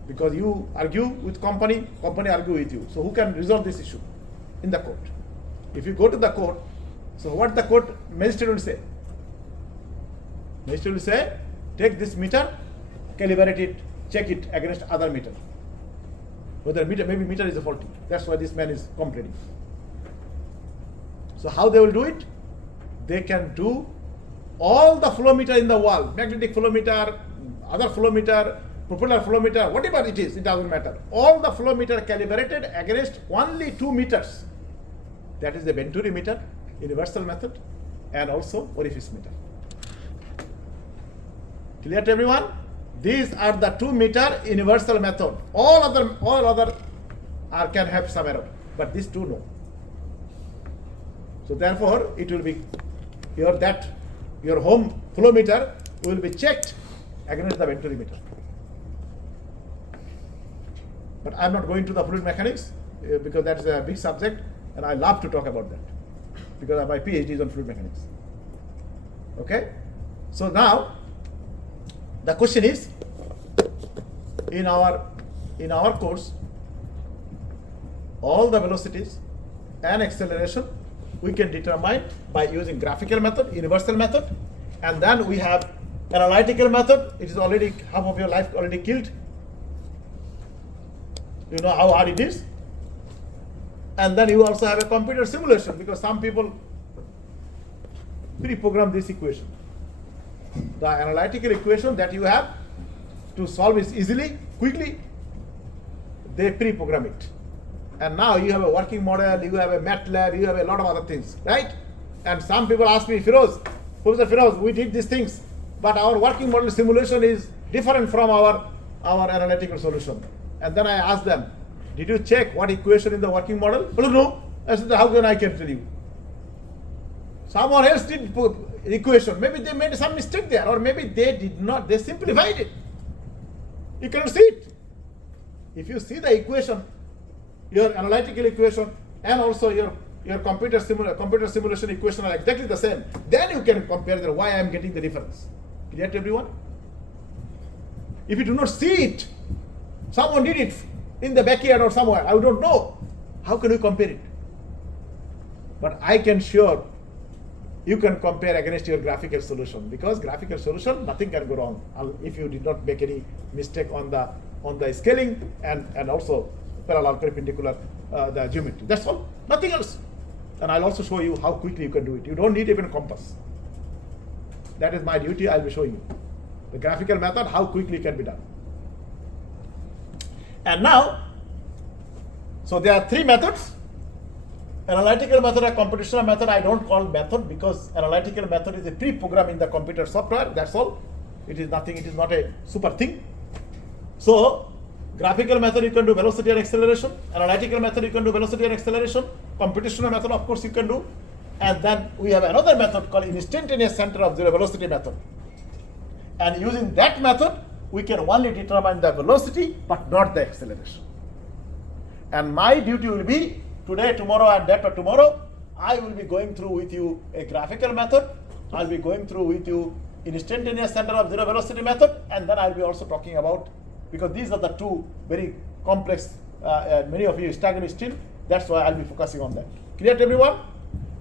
because you argue with company argue with you. So who can resolve this issue? In the court. If you go to the court, so what the court magistrate will say? Magistrate will say, take this meter, calibrate it, check it against other meter. Whether maybe meter is faulty. That's why this man is complaining. So how they will do it? They can do all the flow meter in the wall, magnetic flow meter, other flow meter, propeller flow meter, whatever it is, it doesn't matter. All the flow meter calibrated against only 2 meters. That is the Venturi meter, universal method, and also orifice meter. Clear to everyone? These are the 2 meter universal method. All other can have some error, but these two no. So therefore, it will be your home flow meter will be checked against the Venturi meter. But I'm not going to the fluid mechanics because that is a big subject, and I love to talk about that because my PhD is on fluid mechanics. Okay? So now the question is, in our course, all the velocities and acceleration we can determine by using graphical method, universal method, and then we have analytical method. It is already half of your life already killed. You know how hard it is. And then you also have a computer simulation, because some people pre-program this equation. The analytical equation that you have to solve it easily, quickly, they pre-program it. And now you have a working model, you have a MATLAB, you have a lot of other things, right? And some people ask me, Professor Firoz, we did these things, but our working model simulation is different from our analytical solution. And then I ask them, did you check what equation in the working model? Oh, no. I said, how can I tell you? Someone else did equation. Maybe they made some mistake there, or maybe they did not, they simplified it. You cannot see it. If you see the equation, your analytical equation and also your computer simulation equation are exactly the same, then you can compare the why I am getting the difference. Clear to everyone? If you do not see it, someone did it in the backyard or somewhere, I don't know, how can you compare it? But I can sure you can compare against your graphical solution, because graphical solution, nothing can go wrong if you did not make any mistake on the scaling and also parallel, perpendicular, the geometry. That's all, nothing else. And I'll also show you how quickly you can do it. You don't need even a compass. That is my duty. I'll be showing you the graphical method, how quickly it can be done. And now, so there are 3 methods: analytical method or computational method. I don't call method because analytical method is a pre-program in the computer software. That's all. It is nothing, it is not a super thing. So, graphical method you can do velocity and acceleration, analytical method you can do velocity and acceleration, computational method of course you can do, and then we have another method called instantaneous center of zero velocity method. And using that method, we can only determine the velocity but not the acceleration. And my duty will be today, tomorrow, and day after tomorrow, I will be going through with you a graphical method. I'll be going through with you instantaneous center of zero velocity method, and then I'll be also talking about, because these are the two very complex, many of you struggle still, that's why I'll be focusing on that. Clear to everyone?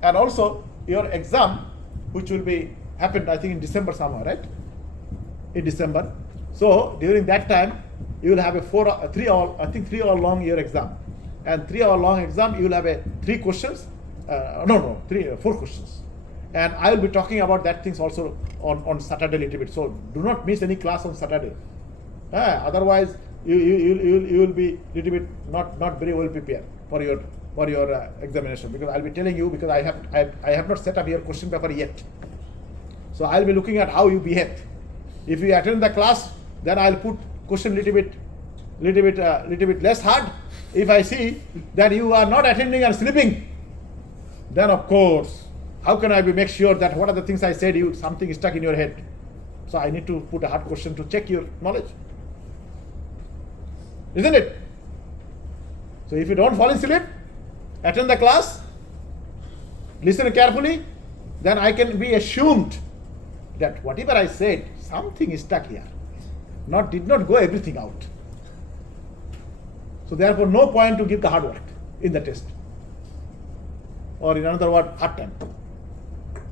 And also your exam, which will be happened I think in December somewhere, right? In December. So during that time, you will have a 3 hour long your exam. And 3 hour long exam, you will have a 4 questions. And I will be talking about that things also on Saturday a little bit. So do not miss any class on Saturday. Otherwise, you will be little bit not very well prepared for your examination, because I'll be telling you, because I have not set up your question paper yet. So I'll be looking at how you behave. If you attend the class, then I'll put question little bit less hard. If I see that you are not attending and sleeping, then of course, how can I make sure that what are the things I said, something is stuck in your head? So I need to put a hard question to check your knowledge. Isn't it? So if you don't fall asleep, attend the class, listen carefully, then I can be assumed that whatever I said, something is stuck here. Did not go everything out. So therefore, no point to give the hard work in the test. Or in another word, hard time.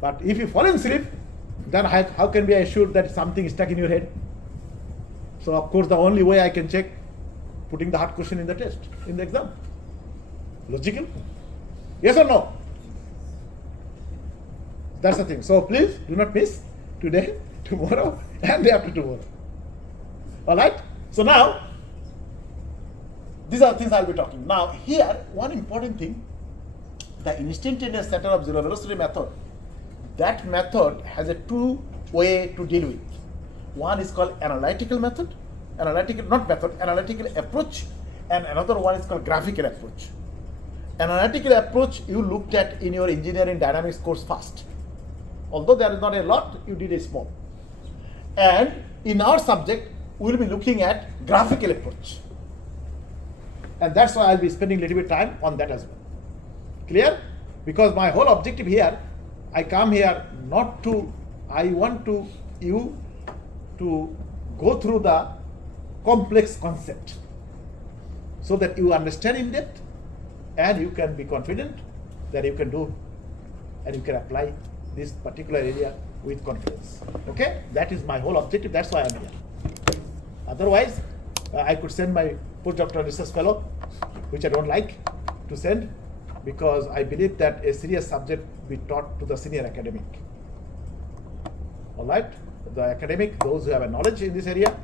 But if you fall asleep, then how can be assured that something is stuck in your head? So of course, the only way I can check, putting the hard question in the test, in the exam. Logical? Yes or no? That's the thing. So please do not miss today, tomorrow, and day after tomorrow. Alright? So now, these are things I'll be talking. Now here, one important thing, the instantaneous center of zero velocity method, that method has a 2 way to deal with. One is called analytical approach, and another one is called graphical approach. Analytical approach you looked at in your engineering dynamics course first. Although there is not a lot, you did a small. And in our subject, we will be looking at graphical approach. And that's why I'll be spending a little bit of time on that as well. Clear? Because my whole objective here, I come here I want you to go through the complex concept so that you understand in depth and you can be confident that you can do and you can apply this particular area with confidence. Okay? That is my whole objective. That's why I'm here. Otherwise, I could send my postdoctoral research fellow, which I don't like to send, because I believe that a serious subject be taught to the senior academic. All right? The academic, those who have a knowledge in this area,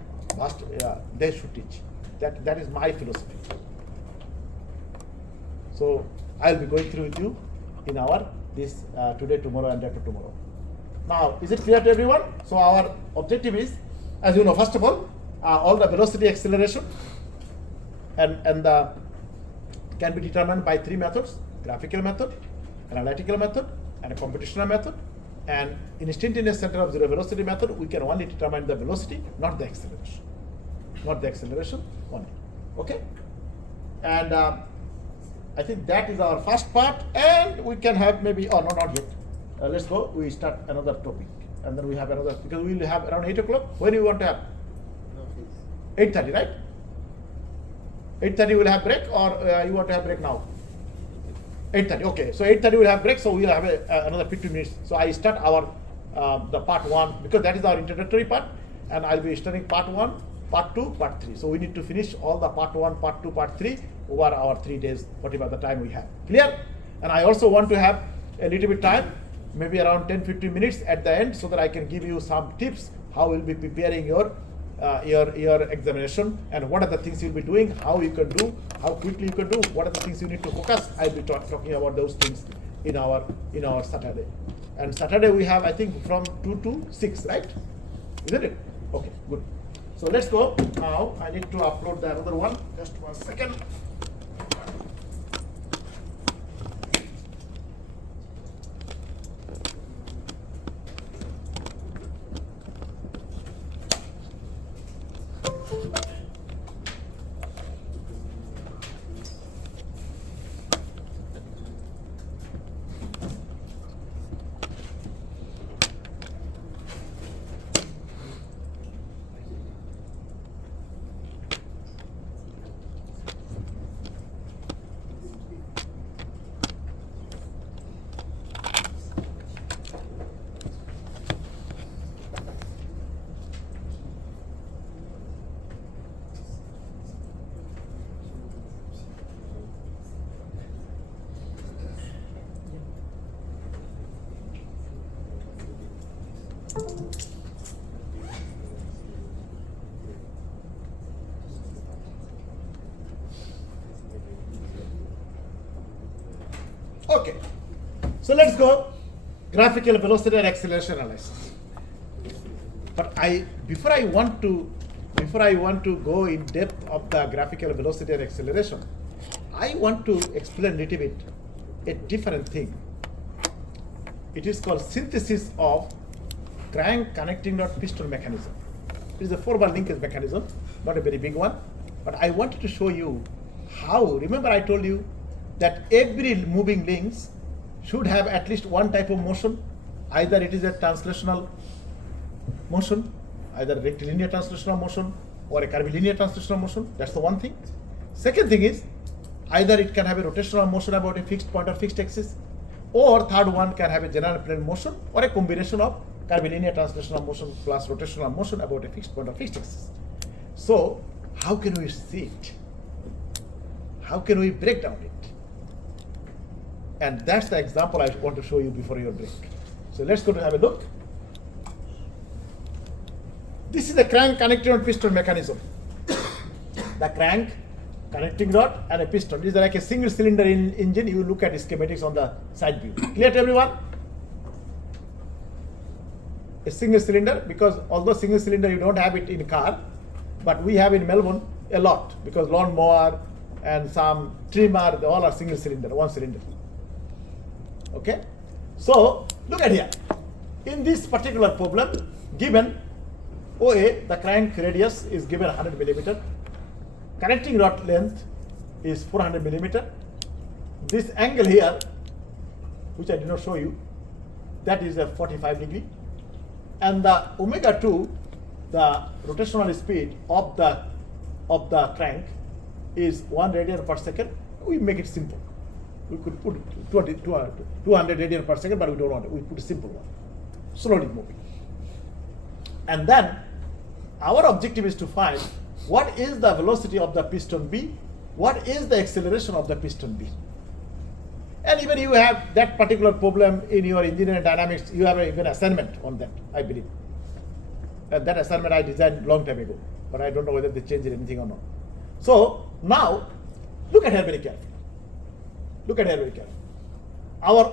they should teach. That is my philosophy. So I'll be going through with you in our today, tomorrow, and after tomorrow. Now, is it clear to everyone? So our objective is, as you know, first of all the velocity acceleration and the can be determined by 3 methods: graphical method, analytical method, and a computational method. And in instantaneous center of zero velocity method, we can only determine the velocity, not the acceleration. Not the acceleration only. Okay? And I think that is our first part, and we can have maybe, no, not yet. Let's go, we start another topic. And then we have another, because we will have around 8 o'clock. When do you want to have? 8:30, right? 8:30 we will have break, or you want to have break now? 8:30, okay. So 8:30 we'll have break, so we'll have another 15 minutes. So I start our the part 1, because that is our introductory part, and I'll be starting part 1, part 2, part 3. So we need to finish all the part 1, part 2, part 3 over our 3 days, whatever the time we have. Clear? And I also want to have a little bit time, maybe around 10-15 minutes at the end, so that I can give you some tips how we'll be preparing your examination, and what are the things you'll be doing, how you can do, how quickly you can do, what are the things you need to focus. I'll be talking about those things in our Saturday. And Saturday we have, I think, from 2 to 6, right? Isn't it? Okay, good. So let's go. Now I need to upload the another one. Just 1 second. Okay, so let's go graphical velocity and acceleration analysis. But before I want to go in depth of the graphical velocity and acceleration, I want to explain a little bit a different thing. It is called synthesis of crank connecting rod piston mechanism. It is a 4-bar linkage mechanism, not a very big one, but I wanted to show you how. Remember I told you that every moving links should have at least one type of motion. Either it is a translational motion, either rectilinear translational motion or a curvilinear translational motion. That's the one thing. Second thing is either it can have a rotational motion about a fixed point or fixed axis, or third one can have a general plane motion or a combination of curvilinear translational motion plus rotational motion about a fixed point or fixed axis. So how can we see it? How can we break down it? And that's the example I want to show you before your break. So let's go to have a look. This is the crank connecting rod piston mechanism. The crank, connecting rod and a piston. This is like a single cylinder engine. You look at the schematics on the side view. Clear to everyone? A single cylinder, because although single cylinder you don't have it in car, but we have in Melbourne a lot, because lawn mower and some trimmer, they all are single cylinder, one cylinder. Okay, so look at here. In this particular problem, given OA, the crank radius is given 100 millimeter, connecting rod length is 400 millimeter. This angle here, which I did not show you, that is a 45 degree, and the omega 2, the rotational speed of the crank is 1 radian per second. We make it simple. We could put 200 radian per second, but we don't want it. We put a simple one, slowly moving. And then our objective is to find what is the velocity of the piston B, what is the acceleration of the piston B. And even you have that particular problem in your engineering dynamics, you have even assignment on that, I believe. And that assignment I designed long time ago, but I don't know whether they changed anything or not. So now, look at here very carefully. Look at here very carefully. Our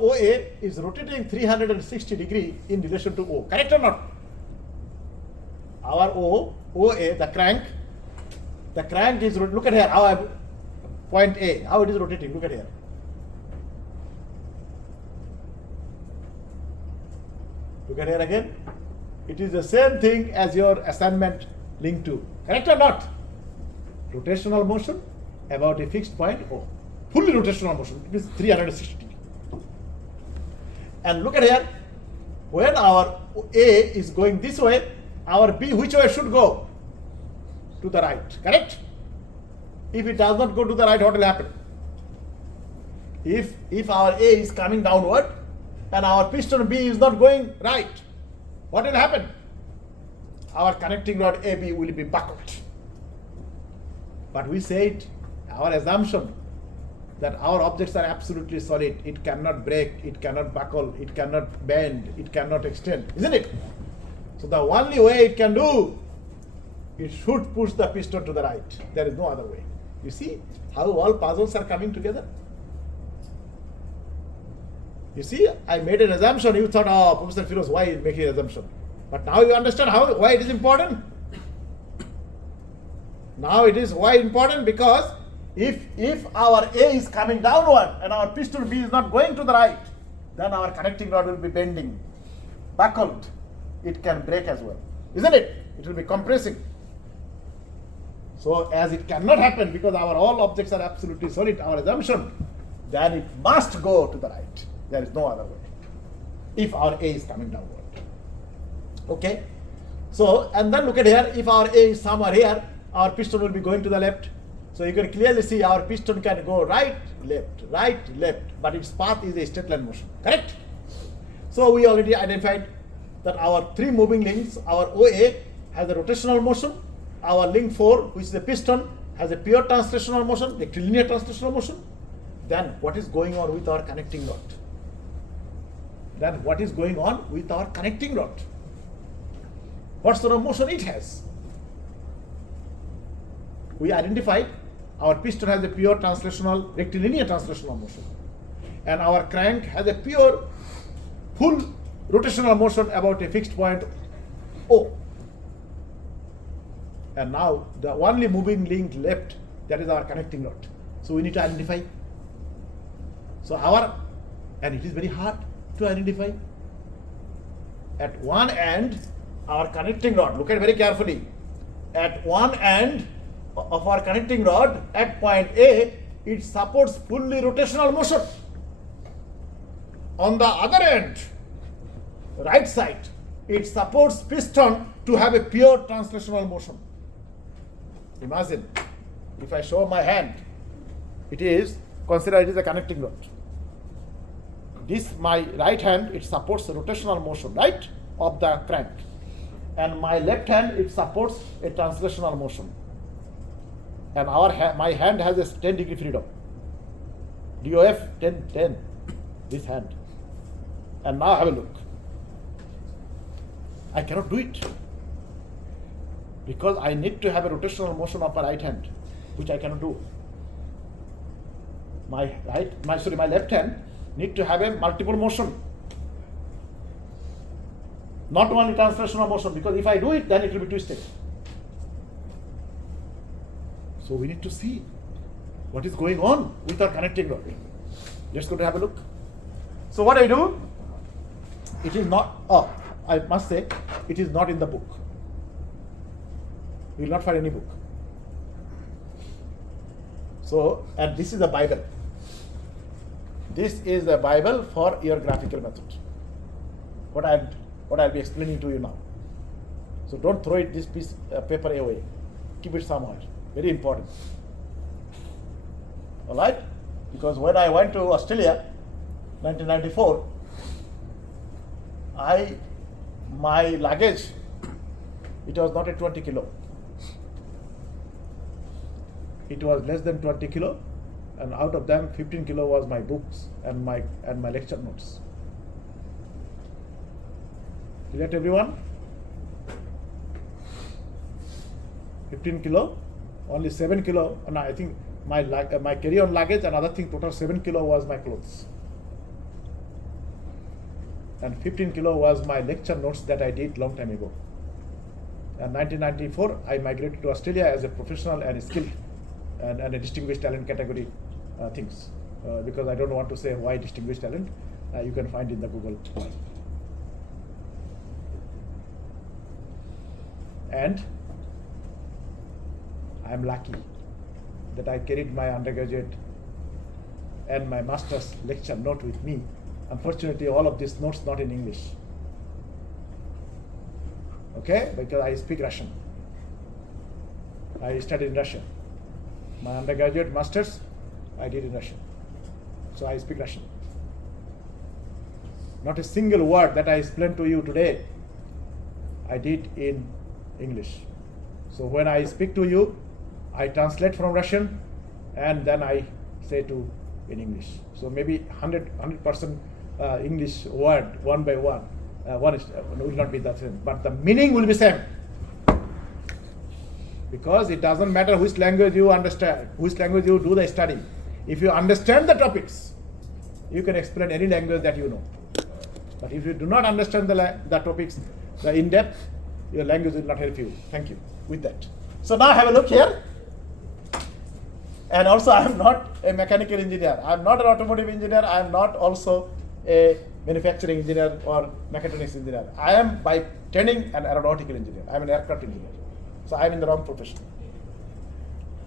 OA is rotating 360 degree in relation to O. Correct or not? Our OA, the crank is, look at here, how point A, how it is rotating. Look at here. Look at here again. It is the same thing as your assignment linked to. Correct or not? Rotational motion about a fixed point O. Fully rotational motion. It is 360 degree. And look at here. When our A is going this way, our B which way should go? To the right. Correct? If it does not go to the right, what will happen? If our A is coming downward and our piston B is not going right, what will happen? Our connecting rod AB will be buckled. But we said, our assumption that our objects are absolutely solid. It cannot break, it cannot buckle, it cannot bend, it cannot extend, isn't it? So the only way it can do, it should push the piston to the right. There is no other way. You see how all puzzles are coming together? You see, I made an assumption. You thought, oh, Professor Firoz, why are you making an assumption? But now you understand why it is important? Now it is why important, because if our A is coming downward and our piston B is not going to the right, then our connecting rod will be bending, buckled. It can break as well, isn't it? It will be compressing. So as it cannot happen because all objects are absolutely solid, our assumption, then it must go to the right. There is no other way. If our A is coming downward. Okay? So, and then look at here, if our A is somewhere here, our piston will be going to the left. So you can clearly see our piston can go right, left, but its path is a straight line motion, correct? So we already identified that our three moving links, our OA has a rotational motion, our link 4, which is the piston, has a pure translational motion, rectilinear translational motion. Then what is going on with our connecting rod? What sort of motion it has? We identified our piston has a pure translational, rectilinear translational motion, and our crank has a pure, full rotational motion about a fixed point O. And now the only moving link left, that is our connecting rod. So we need to identify. So and it is very hard to identify. At one end, our connecting rod, look at very carefully. At one end of our connecting rod, at point A, it supports fully rotational motion. On the other end, right side, it supports piston to have a pure translational motion. Imagine, if I show my hand, consider it is a connecting rod. This, my right hand, it supports the rotational motion, right, of the crank. And my left hand, it supports a translational motion. And my hand has a 10-degree freedom. DOF 10, this hand. And now have a look. I cannot do it, because I need to have a rotational motion of my right hand, which I cannot do. My left hand need to have a multiple motion, not only translational motion, because if I do it, then it will be twisted. So we need to see what is going on with our connecting rod. Let's go to have a look. So what I do, it is not, I must say, it is not in the book. You will not find any book. So, and this is a Bible. This is a Bible for your graphical method. What I'll be explaining to you now. So don't throw this piece of paper away. Keep it somewhere. Very important. All right? Because when I went to Australia, 1994, my luggage, it was not a 20 kilo. It was less than 20 kilo, and out of them 15 kilo was my books and my lecture notes. Clear to everyone? 15 kilo, only 7 kilo, and I think my carry-on luggage and other thing, total 7 kilo was my clothes. And 15 kilo was my lecture notes that I did long time ago. And 1994, I migrated to Australia as a professional and skilled and a distinguished talent category things. Because I don't want to say why distinguished talent, you can find in the Google. And I am lucky that I carried my undergraduate and my master's lecture note with me. Unfortunately, all of these notes not in English. Okay, because I speak Russian. I studied in Russian. My undergraduate master's, I did in Russian. So I speak Russian. Not a single word that I explained to you today, I did in English. So when I speak to you, I translate from Russian and then I say in English. So maybe 100% English word, one by one. One will not be the same, but the meaning will be same. Because it doesn't matter which language you understand, which language you do the study. If you understand the topics, you can explain any language that you know. But if you do not understand the topics, the in-depth, your language will not help you. Thank you with that. So now have a look here. And also I am not a mechanical engineer. I am not an automotive engineer. I am not also a manufacturing engineer or mechatronics engineer. I am by training an aeronautical engineer. I am an aircraft engineer. So I am in the wrong profession.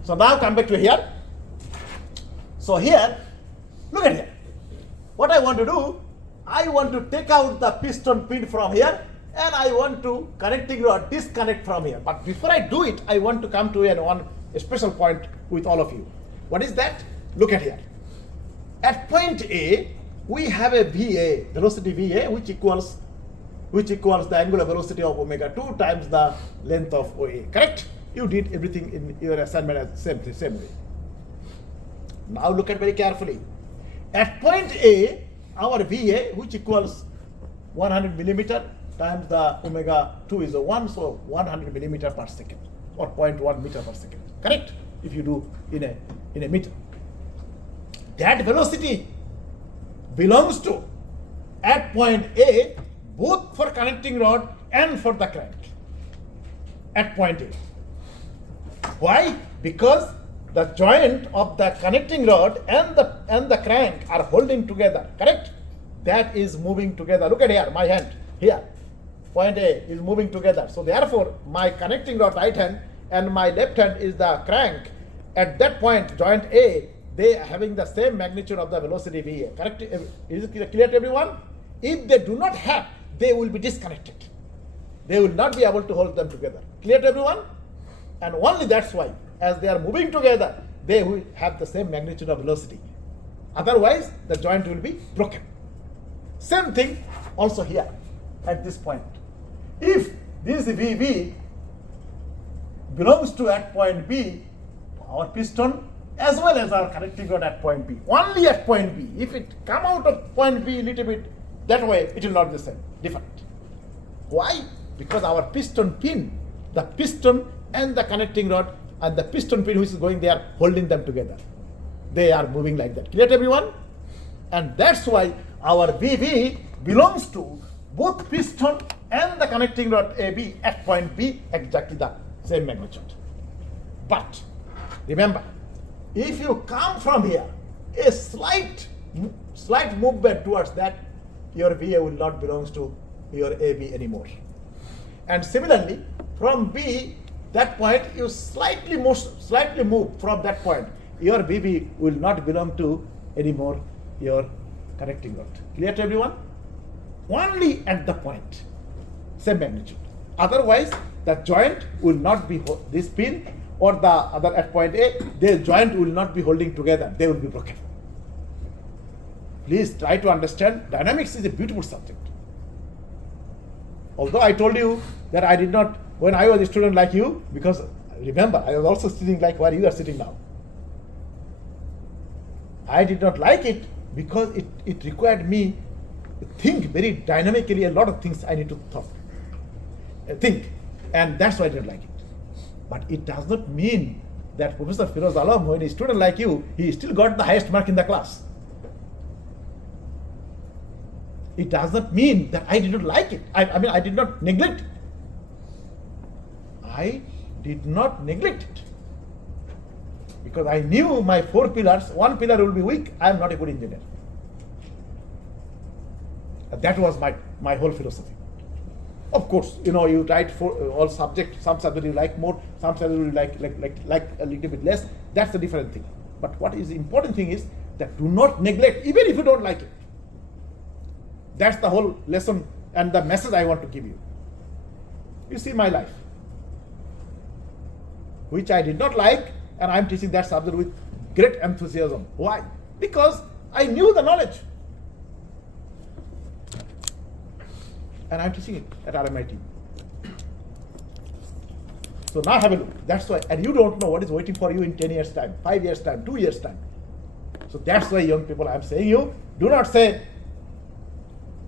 So now come back to here. So here, look at here. What I want to do, I want to take out the piston pin from here and I want to connecting rod disconnect from here. But before I do it, I want to come to a special point with all of you. What is that? Look at here. At point A, we have a VA, velocity VA, which equals the angular velocity of omega 2 times the length of OA. Correct? You did everything in your assignment as same way. Now look at very carefully. At point A, our VA, which equals 100 millimeter times the omega 2 is a 1, so 100 millimeter per second or 0.1 meter per second. Correct? If you do in a meter. That velocity belongs to, at point A, both for connecting rod and for the crank. At point A. Why? Because the joint of the connecting rod and the crank are holding together. Correct? That is moving together. Look at here, my hand here. Point A is moving together. So therefore, my connecting rod right hand and my left hand is the crank. At that point, joint A, they are having the same magnitude of the velocity VA. Correct? Is it clear to everyone? If they do not have, they will be disconnected. They will not be able to hold them together. Clear to everyone? And only that's why, as they are moving together, they will have the same magnitude of velocity. Otherwise, the joint will be broken. Same thing also here at this point. If this VB belongs to at point B, our piston as well as our connecting rod at point B, only at point B. If it come out of point B a little bit that way, it will not be the same, different. Why? Because our piston pin, the piston and the connecting rod and the piston pin which is going there, holding them together. They are moving like that. Clear to everyone? And that's why our VB belongs to both piston and the connecting rod AB at point B, exactly the same magnitude. But remember, if you come from here, a slight movement towards that, your VA will not belong to your AB anymore. And similarly, from B, that point, you slightly move from that point, your BB will not belong to anymore your connecting rod. Clear to everyone? Only at the point, same magnitude. Otherwise, the joint will not be, this pin or the other at point A, their joint will not be holding together. They will be broken. Please try to understand, dynamics is a beautiful subject. Although I told you that I did not, when I was a student like you, because remember, I was also sitting like where you are sitting now. I did not like it because it required me to think very dynamically, a lot of things I need to think. And that's why I didn't like it. But it does not mean that Professor Firoz Alam, when a student like you, he still got the highest mark in the class. It does not mean that I did not like it. I mean, I did not neglect it. I did not neglect it. Because I knew my 4 pillars, one pillar will be weak, I am not a good engineer. That was my whole philosophy. Of course, you know, you write for all subjects, some subject you like more, some subject you like a little bit less. That's a different thing. But what is the important thing is that do not neglect, even if you don't like it. That's the whole lesson and the message I want to give you. You see my life, which I did not like, and I'm teaching that subject with great enthusiasm. Why? Because I knew the knowledge. And I'm teaching it at RMIT. So now have a look. That's why, and you don't know what is waiting for you in 10 years' time, 5 years' time, 2 years' time. So that's why, young people, I'm saying you, do not say,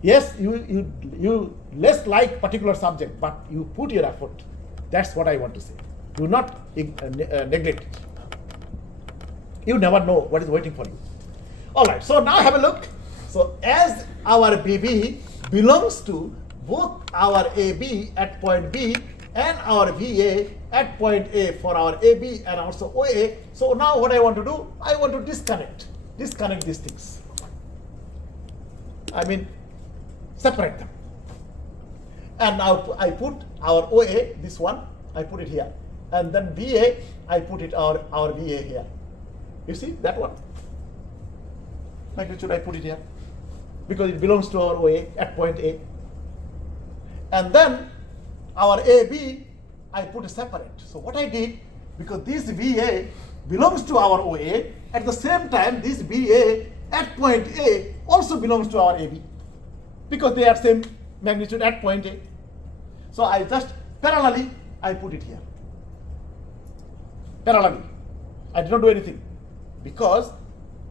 yes, you less like particular subject, but you put your effort. That's what I want to say. Do not neglect it. You never know what is waiting for you. All right, so now have a look. So as our BB belongs to both our AB at point B and our VA at point A for our AB and also OA. So now what I want to do, I want to disconnect these things. I mean, separate them. And now I put our OA, this one, I put it here. And then VA, I put it our VA here. You see that one? Magnitude, I put it here. Because it belongs to our OA at point A. And then our AB, I put separate. So what I did, because this VA belongs to our OA, at the same time this BA at point A also belongs to our AB. Because they are same magnitude at point A. So I just parallelly, I put it here. Parallelly. I did not do anything. Because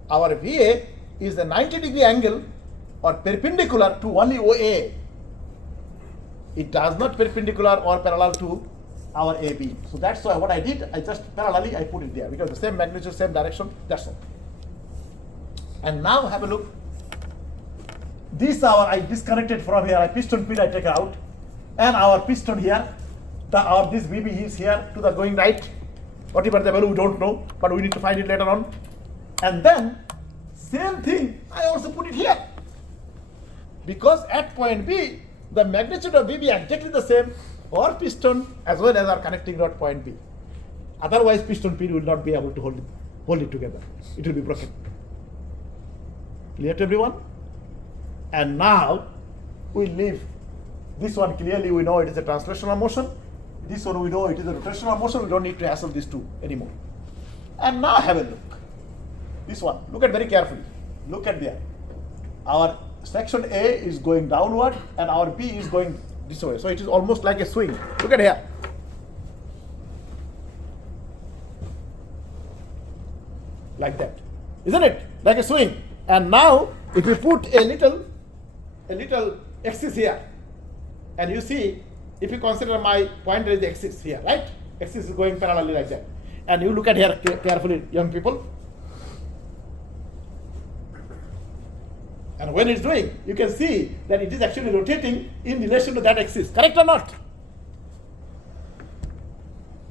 our VA is a 90-degree angle or perpendicular to only OA. It does not perpendicular or parallel to our AB. So that's why what I did, I just parallelly I put it there because the same magnitude, same direction, that's all. And now have a look. This I disconnected from here, I piston pin I take out, and our piston here, this BB is here to the going right. Whatever the value we don't know, but we need to find it later on. And then same thing, I also put it here. Because at point B, the magnitude of BB exactly the same for piston as well as our connecting rod point B. Otherwise, piston pin will not be able to hold it together. It will be broken. Clear to everyone? And now we leave this one. Clearly we know it is a translational motion. This one we know it is a rotational motion. We don't need to hassle these two anymore. And now have a look. This one, look at very carefully. Look at there. Our section A is going downward and our B is going this way. So it is almost like a swing. Look at here. Like that. Isn't it? Like a swing. And now if we put a little axis here, and you see, if you consider my pointer is the axis here, right? Axis is going parallelly like that. And you look at here carefully, young people. And when it's doing, you can see that it is actually rotating in relation to that axis. Correct or not?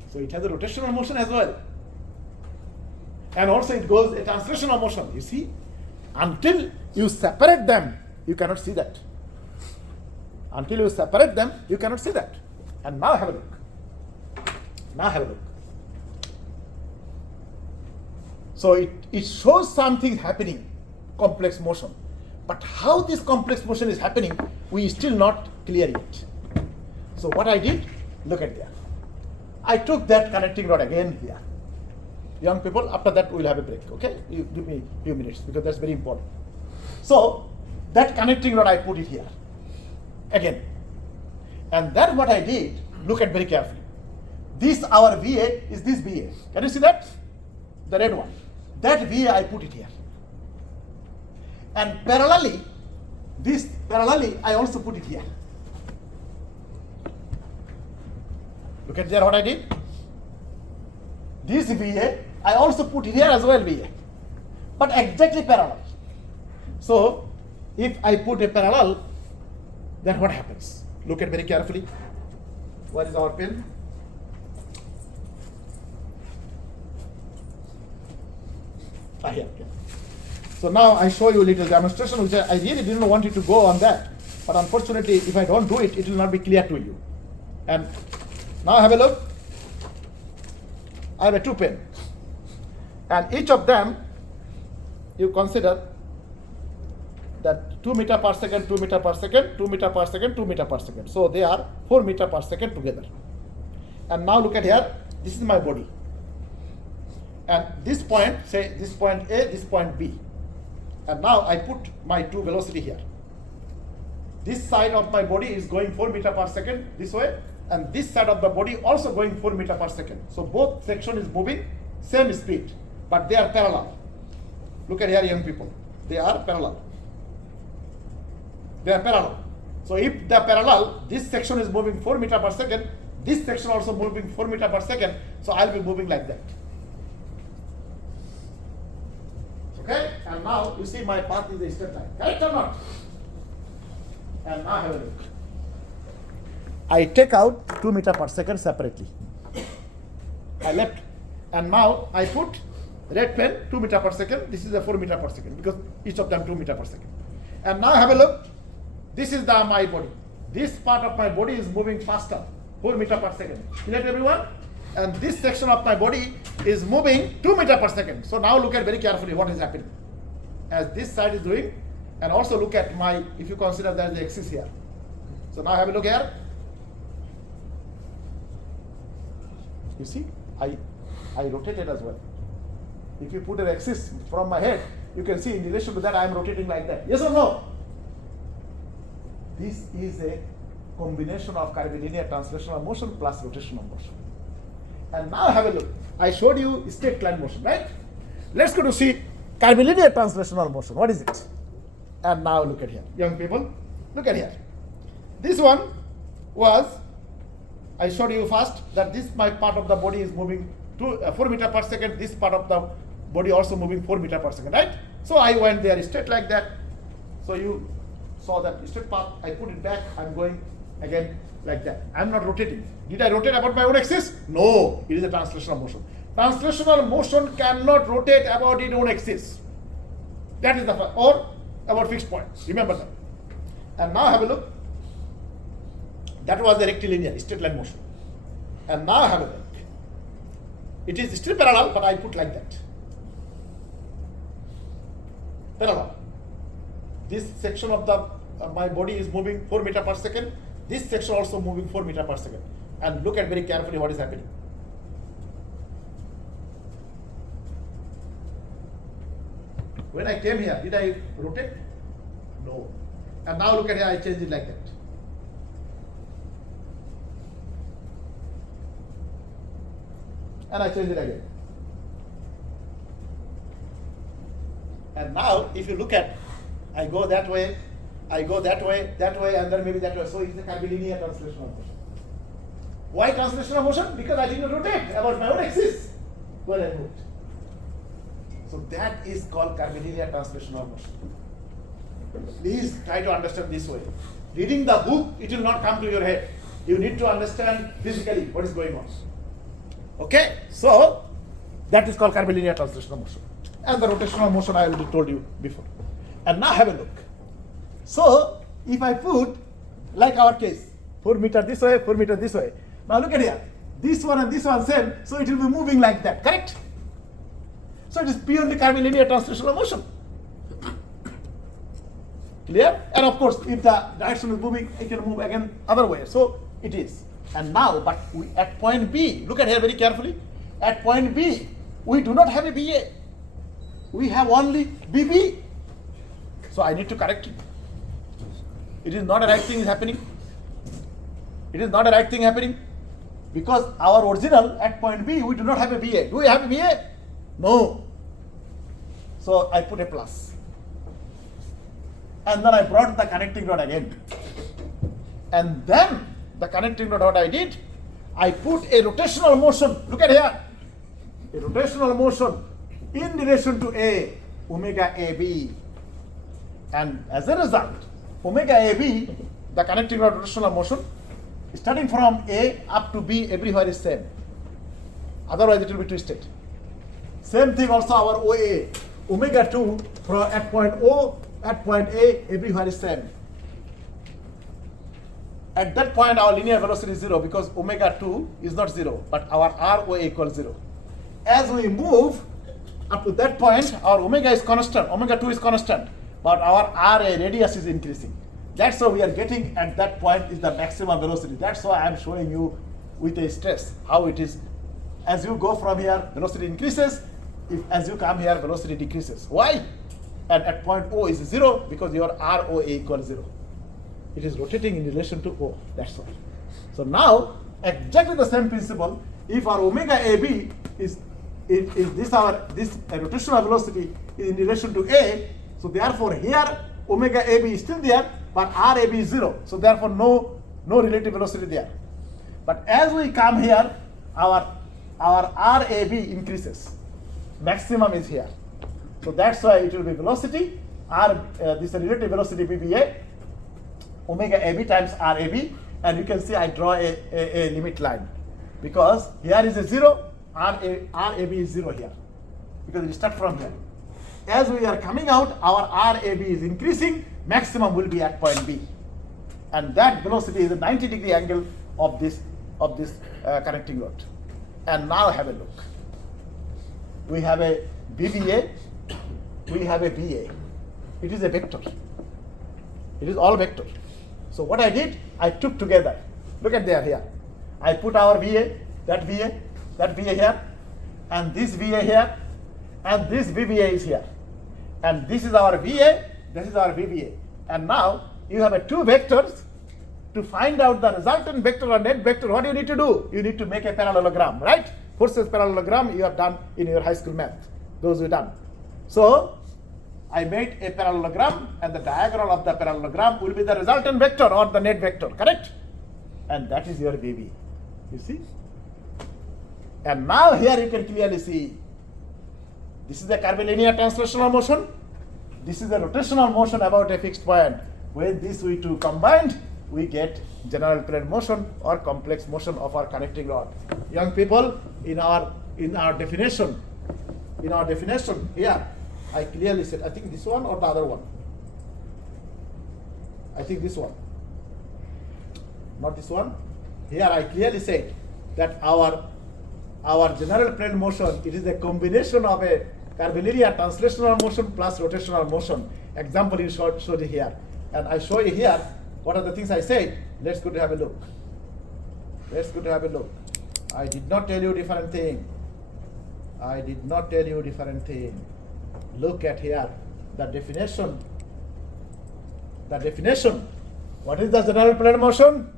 So it has a rotational motion as well. And also it goes a translational motion. You see? Until you separate them, you cannot see that. Until you separate them, you cannot see that. And now have a look. Now have a look. So it shows something happening, complex motion. But how this complex motion is happening, we still not clear yet. So what I did, look at there. I took that connecting rod again here. Young people, after that we'll have a break, okay? You give me a few minutes because that's very important. So that connecting rod I put it here again. And then what I did, look at very carefully. This our VA is this VA. Can you see that? The red one. That VA I put it here. And parallelly, I also put it here. Look at there what I did. This VA, I also put here as well VA. But exactly parallel. So, if I put a parallel, then what happens? Look at very carefully. What is our pen? Here. So now I show you a little demonstration, which I really didn't want you to go on that. But unfortunately, if I don't do it, it will not be clear to you. And now have a look. I have a 2 pen. And each of them, you consider that 2 meter per second, 2 meter per second, 2 meter per second, 2 meter per second. So they are 4 meter per second together. And now look at here, this is my body. And this point, say this point A, this point B. And now I put my 2 velocity here. This side of my body is going 4 meter per second this way, and this side of the body also going 4 meter per second. So both section is moving same speed, but they are parallel. Look at here, young people. They are parallel. They are parallel. So if they are parallel, this section is moving 4 meter per second, this section also moving 4 meter per second, so I'll be moving like that. Okay, and now you see my path is a straight line. Correct or not? And now have a look. I take out 2 meter per second separately. I left, and now I put red pen 2 meter per second. This is a 4 meter per second because each of them 2 meter per second. And now have a look. This is my body. This part of my body is moving faster, 4 meter per second. Clear to everyone? And this section of my body is moving 2 meter per second. So now look at very carefully what is happening. As this side is doing, and also look at my, if you consider there is the axis here. So now have a look here. You see, I rotate it as well. If you put an axis from my head, you can see in relation to that I am rotating like that. Yes or no? This is a combination of curvilinear translational motion plus rotational motion. And now have a look. I showed you straight line motion, right? Let's go to see curvilinear translational motion. What is it? And now look at here. Young people, look at here. This one was, I showed you first that this my part of the body is moving 4 meter per second. This part of the body also moving 4 meter per second, right? So I went there straight like that. So you saw that straight path. I put it back. I'm going again like that. I'm not rotating. Did I rotate about my own axis? No. It is a translational motion. Translational motion cannot rotate about its own axis. That is the first, or about fixed points. Remember that. And now have a look. That was the rectilinear, straight line motion. And now have a look. It is still parallel, but I put like that. Parallel. This section of the my body is moving 4 meter per second. This section also moving 4 meter per second. And look at very carefully what is happening. When I came here, did I rotate? No. And now look at here, I change it like that. And I change it again. And now, if you look at, I go that way, and then maybe that way. So it's a curvilinear translational motion. Why translational motion? Because I didn't rotate about my own axis when I moved. So that is called curvilinear translational motion. Please try to understand this way. Reading the book, it will not come to your head. You need to understand physically what is going on. Okay, so that is called curvilinear translational motion. And the rotational motion I already told you before. And now have a look. So if I put, like our case, 4 meter this way, 4 meter this way. Now look at here. This one and this one same, so it will be moving like that, correct? So it is purely curvilinear translational motion. Clear? And of course, if the direction is moving, it can move again other way. So it is. And now, but we, at point B, look at here very carefully. At point B, we do not have a BA. We have only BB. So I need to correct it. It is not a right thing is happening. It is not a right thing happening. Because our original at point B, we do not have a BA. Do we have a BA? No. So I put a plus. And then I brought the connecting rod again. And then the connecting rod, what I did, I put a rotational motion. Look at here. A rotational motion in relation to A, omega AB. And as a result, omega AB, the connecting rod rotational motion, starting from A up to B, everywhere is same. Otherwise, it will be twisted. Same thing also our OA, omega 2 from at point O, at point A, everywhere is same. At that point, our linear velocity is 0 because omega 2 is not 0, but our ROA equals 0. As we move up to that point, our omega is constant, omega 2 is constant, but our RA radius is increasing. That's why we are getting at that point is the maximum velocity. That's why I am showing you with a stress how it is. As you go from here, velocity increases. As you come here, velocity decreases. Why? And at point O is 0 because your ROA equals 0. It is rotating in relation to O. That's all. So now, exactly the same principle. If our omega AB is this rotational velocity is in relation to A, so therefore here omega AB is still there, but RAB is 0. So therefore no relative velocity there. But as we come here, our RAB increases. Maximum is here. So that's why it will be velocity, this relative velocity BBA, omega AB times RAB, And you can see I draw a limit line, because here is a 0, RAB is 0 here, because it starts from here. As we are coming out, our RAB is increasing, maximum will be at point B. And that velocity is a 90-degree angle of this connecting rod. And now have a look. We have a BVA, we have a VA. It is a vector. It is all vector. So what I did, I took together. Look at there here. I put our VA, that VA here, and this VA here, and this VVA is here. And this is our VA, this is our VVA. And now you have two vectors. To find out the resultant vector or net vector, what do you need to do? You need to make a parallelogram, right? Forces parallelogram you have done in your high school math. Those who done. So I made a parallelogram, and the diagonal of the parallelogram will be the resultant vector or the net vector, correct? And that is your VB. You see? And now here you can clearly see this is a curvilinear translational motion. This is a rotational motion about a fixed point. When these two combined, we get general plane motion or complex motion of our connecting rod. Young people, in our definition here, I clearly said, I think this one or the other one. I think this one, not this one. Here I clearly said that our general plane motion, it is a combination of a curvilinear translational motion plus rotational motion. Example is showed here, and I show you here. What are the things I said? Let's go to have a look. I did not tell you different thing. Look at here. The definition. What is the general plane motion?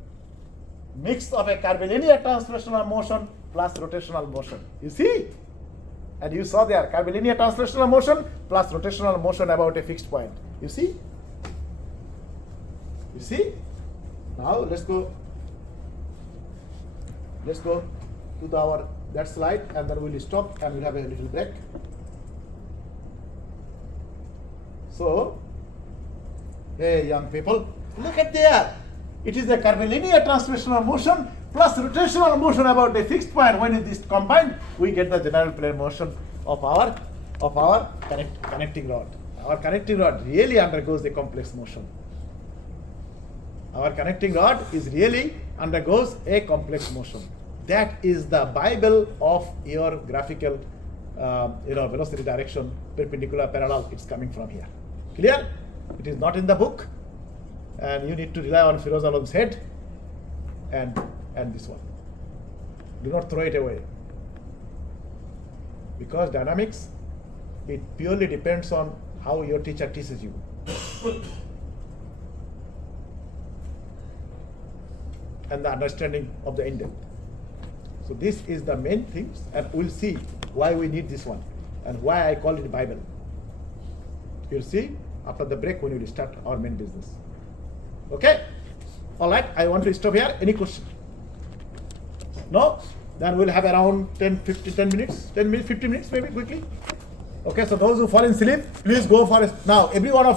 Mix of a curvilinear translational motion plus rotational motion. You see? And you saw there, curvilinear translational motion plus rotational motion about a fixed point. You see? You see? Now let's go to that slide, and then we'll stop and we'll have a little break. So, hey young people, look at there. It is a curvilinear translational motion plus rotational motion about a fixed point. When it is combined, we get the general plane motion of our connecting rod. Our connecting rod really undergoes a complex motion. Our connecting rod really undergoes a complex motion. That is the Bible of your graphical velocity direction, perpendicular, parallel. It's coming from here. Clear? It is not in the book, and you need to rely on Firoz Alam's head and this one. Do not throw it away, because dynamics, it purely depends on how your teacher teaches you. And the understanding of the indent. So this is the main things, and we'll see why we need this one and why I call it Bible. You'll see after the break when we start our main business. Okay? All right, I want to stop here. Any question? No? Then we'll have around 10 minutes, 15 minutes maybe quickly. Okay, so those who fall in sleep, please go for it. Now, every one of